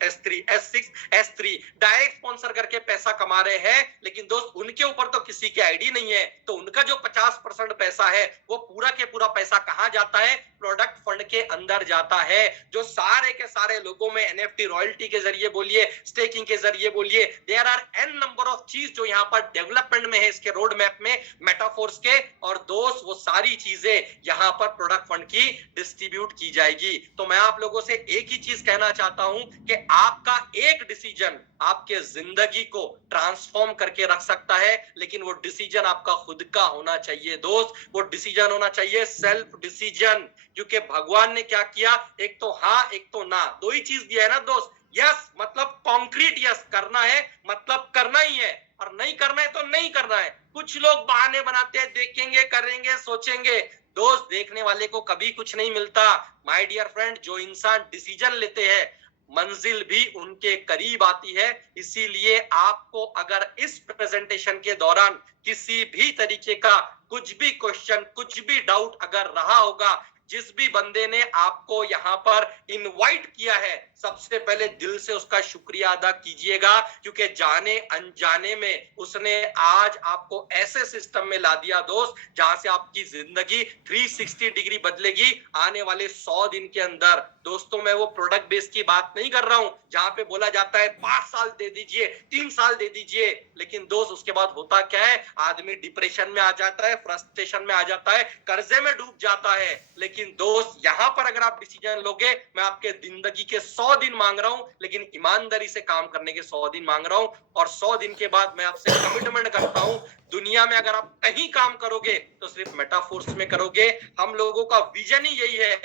S3 डायरेक्ट स्पॉन्सर करके पैसा कमा रहे हैं। लेकिन दोस्त, उनके ऊपर तो किसी की आईडी नहीं है, तो उनका जो 50% पैसा है, वो पूरा के पूरा पैसा कहां जाता है? प्रोडक्ट फंड के अंदर जाता है। जो सारे के सारे लोगों में NFT रॉयल्टी के जरिए बोलिए, स्टेकिंग के जरिए बोलिए, there are an number of चीज जो यहाँ पर डेवलपमेंट में है, इसके रोड मैप में मेटाफोर्स के। और दोस्त, वो सारी चीजें यहाँ पर प्रोडक्ट फंड की डिस्ट्रीब्यूट की जाएगी। तो मैं आप लोगों से एक ही चीज कहना चाहता हूं कि आपका एक डिसीजन आपके जिंदगी को ट्रांसफॉर्म करके रख सकता है, लेकिन वो डिसीजन आपका खुद का होना चाहिए दोस्त। वो डिसीजन होना चाहिए सेल्फ डिसीजन। क्योंकि भगवान ने क्या किया? एक तो हाँ, एक तो ना, दो ही चीज दिया है ना दोस्त। यस मतलब कॉन्क्रीट यस, करना है मतलब करना ही है, और नहीं करना है तो नहीं करना है। कुछ लोग बहाने बनाते हैं, देखेंगे, करेंगे, सोचेंगे। दोस्त, देखने वाले को कभी कुछ नहीं मिलता। माय डियर फ्रेंड, जो इंसान डिसीजन लेते हैं, मंजिल भी उनके करीब आती है। इसीलिए आपको अगर इस प्रेजेंटेशन के दौरान किसी भी तरीके का कुछ भी क्वेश्चन, कुछ भी डाउट अगर रहा होगा, जिस भी बंदे ने आपको यहाँ पर इनवाइट किया है, सबसे पहले दिल से उसका शुक्रिया अदा कीजिएगा, क्योंकि जाने अनजाने में उसने आज आपको ऐसे सिस्टम में ला दिया दोस्त, जहां से आपकी जिंदगी 360 डिग्री बदलेगी आने वाले 100 दिन के अंदर। दोस्तों, मैं वो प्रोडक्ट बेस की बात नहीं कर रहा हूं जहां पे बोला जाता है 5 साल दे दीजिए, 3 साल दे दीजिए, लेकिन दोस्त उसके बाद होता क्या है, आदमी डिप्रेशन में आ जाता है, फ्रस्ट्रेशन में आ जाता है, कर्जे में डूब जाता है। लेकिन दोस्त, यहां पर अगर आप डिसीजन लोगे, मैं आपके जिंदगी के 100 दिन मांग रहा हूं, लेकिन ईमानदारी से काम करने के 100 दिन मांग रहा हूं, और 100 दिन के बाद मैं आपसे कमिटमेंट करता हूं, दुनिया में अगर आप कहीं काम करोगे तो सिर्फ मेटाफोर्स में करोगे। हम लोगों का विजन ही यही है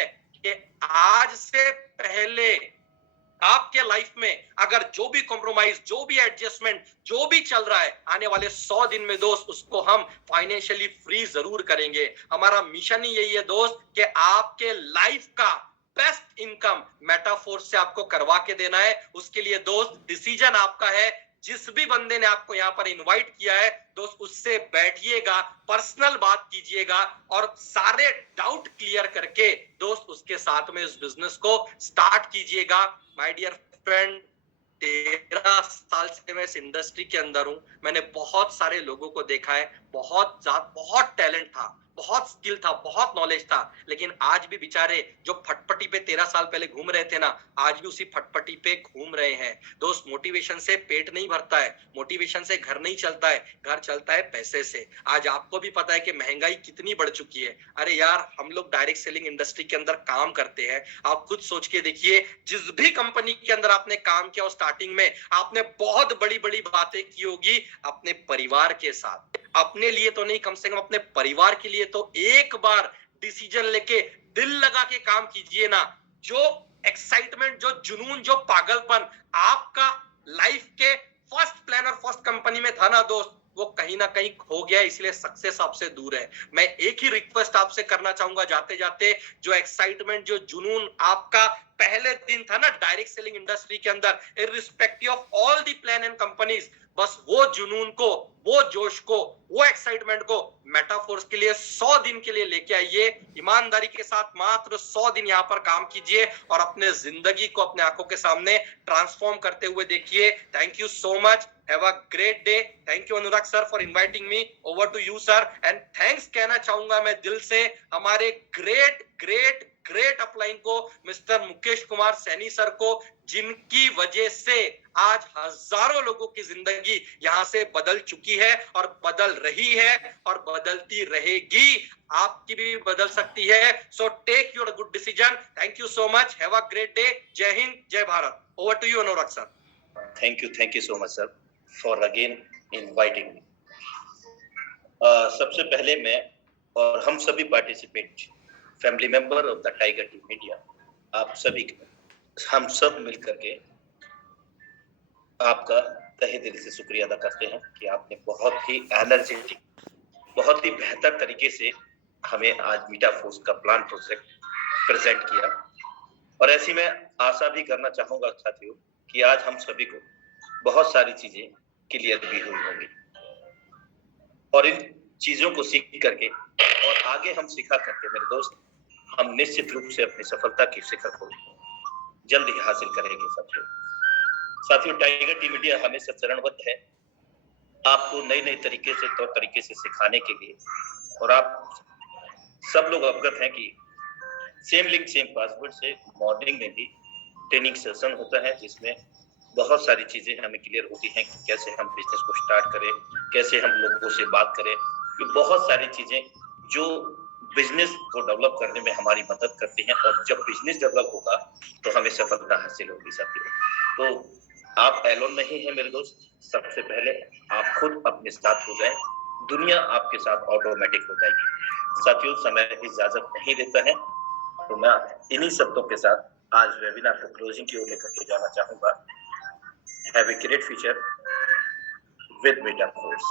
कि आज से पहले आपके लाइफ में अगर जो भी कॉम्प्रोमाइज, जो भी एडजस्टमेंट, जो भी चल रहा है, आने वाले 100 दिन में दोस्त उसको हम फाइनेंशियली फ्री जरूर करेंगे। हमारा मिशन ही यही है दोस्त कि आपके लाइफ का बेस्ट इनकम मेटाफोर से आपको करवा के देना है। उसके लिए दोस्त डिसीजन आपका है। जिस भी बंदे ने आपको यहाँ पर इनवाइट किया है दोस्त, उससे बैठिएगा, पर्सनल बात कीजिएगा और सारे डाउट क्लियर करके दोस्त उसके साथ में इस बिजनेस को स्टार्ट कीजिएगा। माय डियर फ्रेंड, 13 साल से मैं इस इंडस्ट्री के अंदर हूं। मैंने बहुत सारे लोगों को देखा है, बहुत टैलेंट था, बहुत स्किल था, बहुत नॉलेज था, लेकिन आज भी बेचारे जो फटपटी पे 13 साल पहले घूम रहे थे ना, आज भी उसी फटपटी पे घूम रहे हैं। दोस्त, मोटिवेशन से पेट नहीं भरता है, मोटिवेशन से घर नहीं चलता है, घर चलता है पैसे से। आज आपको भी पता है कि महंगाई कितनी बढ़ चुकी है। अरे यार, हम लोग डायरेक्ट सेलिंग इंडस्ट्री के अंदर काम करते हैं। आप खुद सोच के देखिए, जिस भी कंपनी के अंदर आपने काम किया, स्टार्टिंग में आपने बहुत बड़ी बड़ी बातें की होगी अपने परिवार के साथ। अपने लिए तो नहीं, कम से कम अपने परिवार के लिए तो एक बार डिसीजन लेके दिल लगा के काम कीजिए ना। जो एक्साइटमेंट, जो जुनून, जो पागलपन आपका लाइफ के फर्स्ट प्लान और फर्स्ट कंपनी में था ना दोस्त, वो कहीं ना कहीं खो गया, इसलिए सक्सेस आपसे दूर है। मैं एक ही रिक्वेस्ट आपसे करना चाहूंगा जाते जाते, जो एक्साइटमेंट, जो जुनून आपका पहले दिन था ना डायरेक्ट सेलिंग इंडस्ट्री के अंदर, irrespective of all the plan and companies, बस वो जुनून को, वो जोश को, वो एक्साइटमेंट को मेटाफोर्स के लिए 100 दिन के लिए लेके आइए। ईमानदारी के साथ मात्र 100 दिन यहाँ पर काम कीजिए और अपने जिंदगी को अपने आंखों के सामने ट्रांसफॉर्म करते हुए देखिए। Thank you so much, have a great day. Thank you Anurag sir for inviting me. Over to you sir. And thanks कहना चाहूंगा मैं दिल से हमारे ग्रेट ग्रेट ग्रेट अपलाइन को, मिस्टर मुकेश कुमार सैनी सर को, जिनकी वजह से आज हजारों लोगों की जिंदगी यहां से बदल चुकी है और बदल रही है और बदलती रहेगी। आपकी भी बदल सकती है। So take your good decision. Thank you so much, have a great day. जय हिंद, जय Bharat. Over to you Anurag sir. Thank you so much sir for again inviting me. सबसे पहले मैं और हम सभी participant, family member of the tiger team India, आप सभी, हम सब मिलकर के आपका तहे दिल से शुक्रिया अदा करते हैं कि आपने बहुत ही एनर्जेटिक, बहुत ही बेहतर तरीके से हमें आज मेटाफोर्स का प्लान प्रोजेक्ट प्रेजेंट किया। और ऐसी मैं आशा भी करना चाहूंगा साथियों कि आज हम सभी को बहुत सारी चीजें क्लियर भी हुई होंगी और इन चीजों को सीख करके और आगे हम सिखा करके मेरे दोस्त, हम निश्चित रूप से अपनी सफलता की शिखर को जल्द ही हासिल करेंगे। साथियों, टाइगर टीम इंडिया हमेशा चरणबद्ध है आपको नई नई तरीके से, तौर तरीके से सिखाने के लिए। और आप सब लोग अवगत हैं कि सेम लिंक सेम पासवर्ड से मॉर्निंग में भी ट्रेनिंग सेशन होता है, जिसमें बहुत सारी चीजें हमें क्लियर होती हैं कि कैसे हम बिजनेस को स्टार्ट करें, कैसे हम लोगों से बात करें। ये बहुत सारी चीजें जो बिजनेस को डेवलप करने में हमारी मदद करती हैं, और जब बिजनेस डेवलप होगा तो हमें सफलता हासिल होगी साथियों। तो आप एलोन नहीं है मेरे दोस्त, सबसे पहले आप खुद अपने साथ हो जाएं, दुनिया आपके साथ ऑटोमेटिक हो जाएगी। साथियों, समय इजाजत नहीं देता है, तो मैं इन्हीं शब्दों के साथ आज वेबिनार को क्लोजिंग की ओर लेकर के जाना चाहूंगा। Have a great future with metaphors.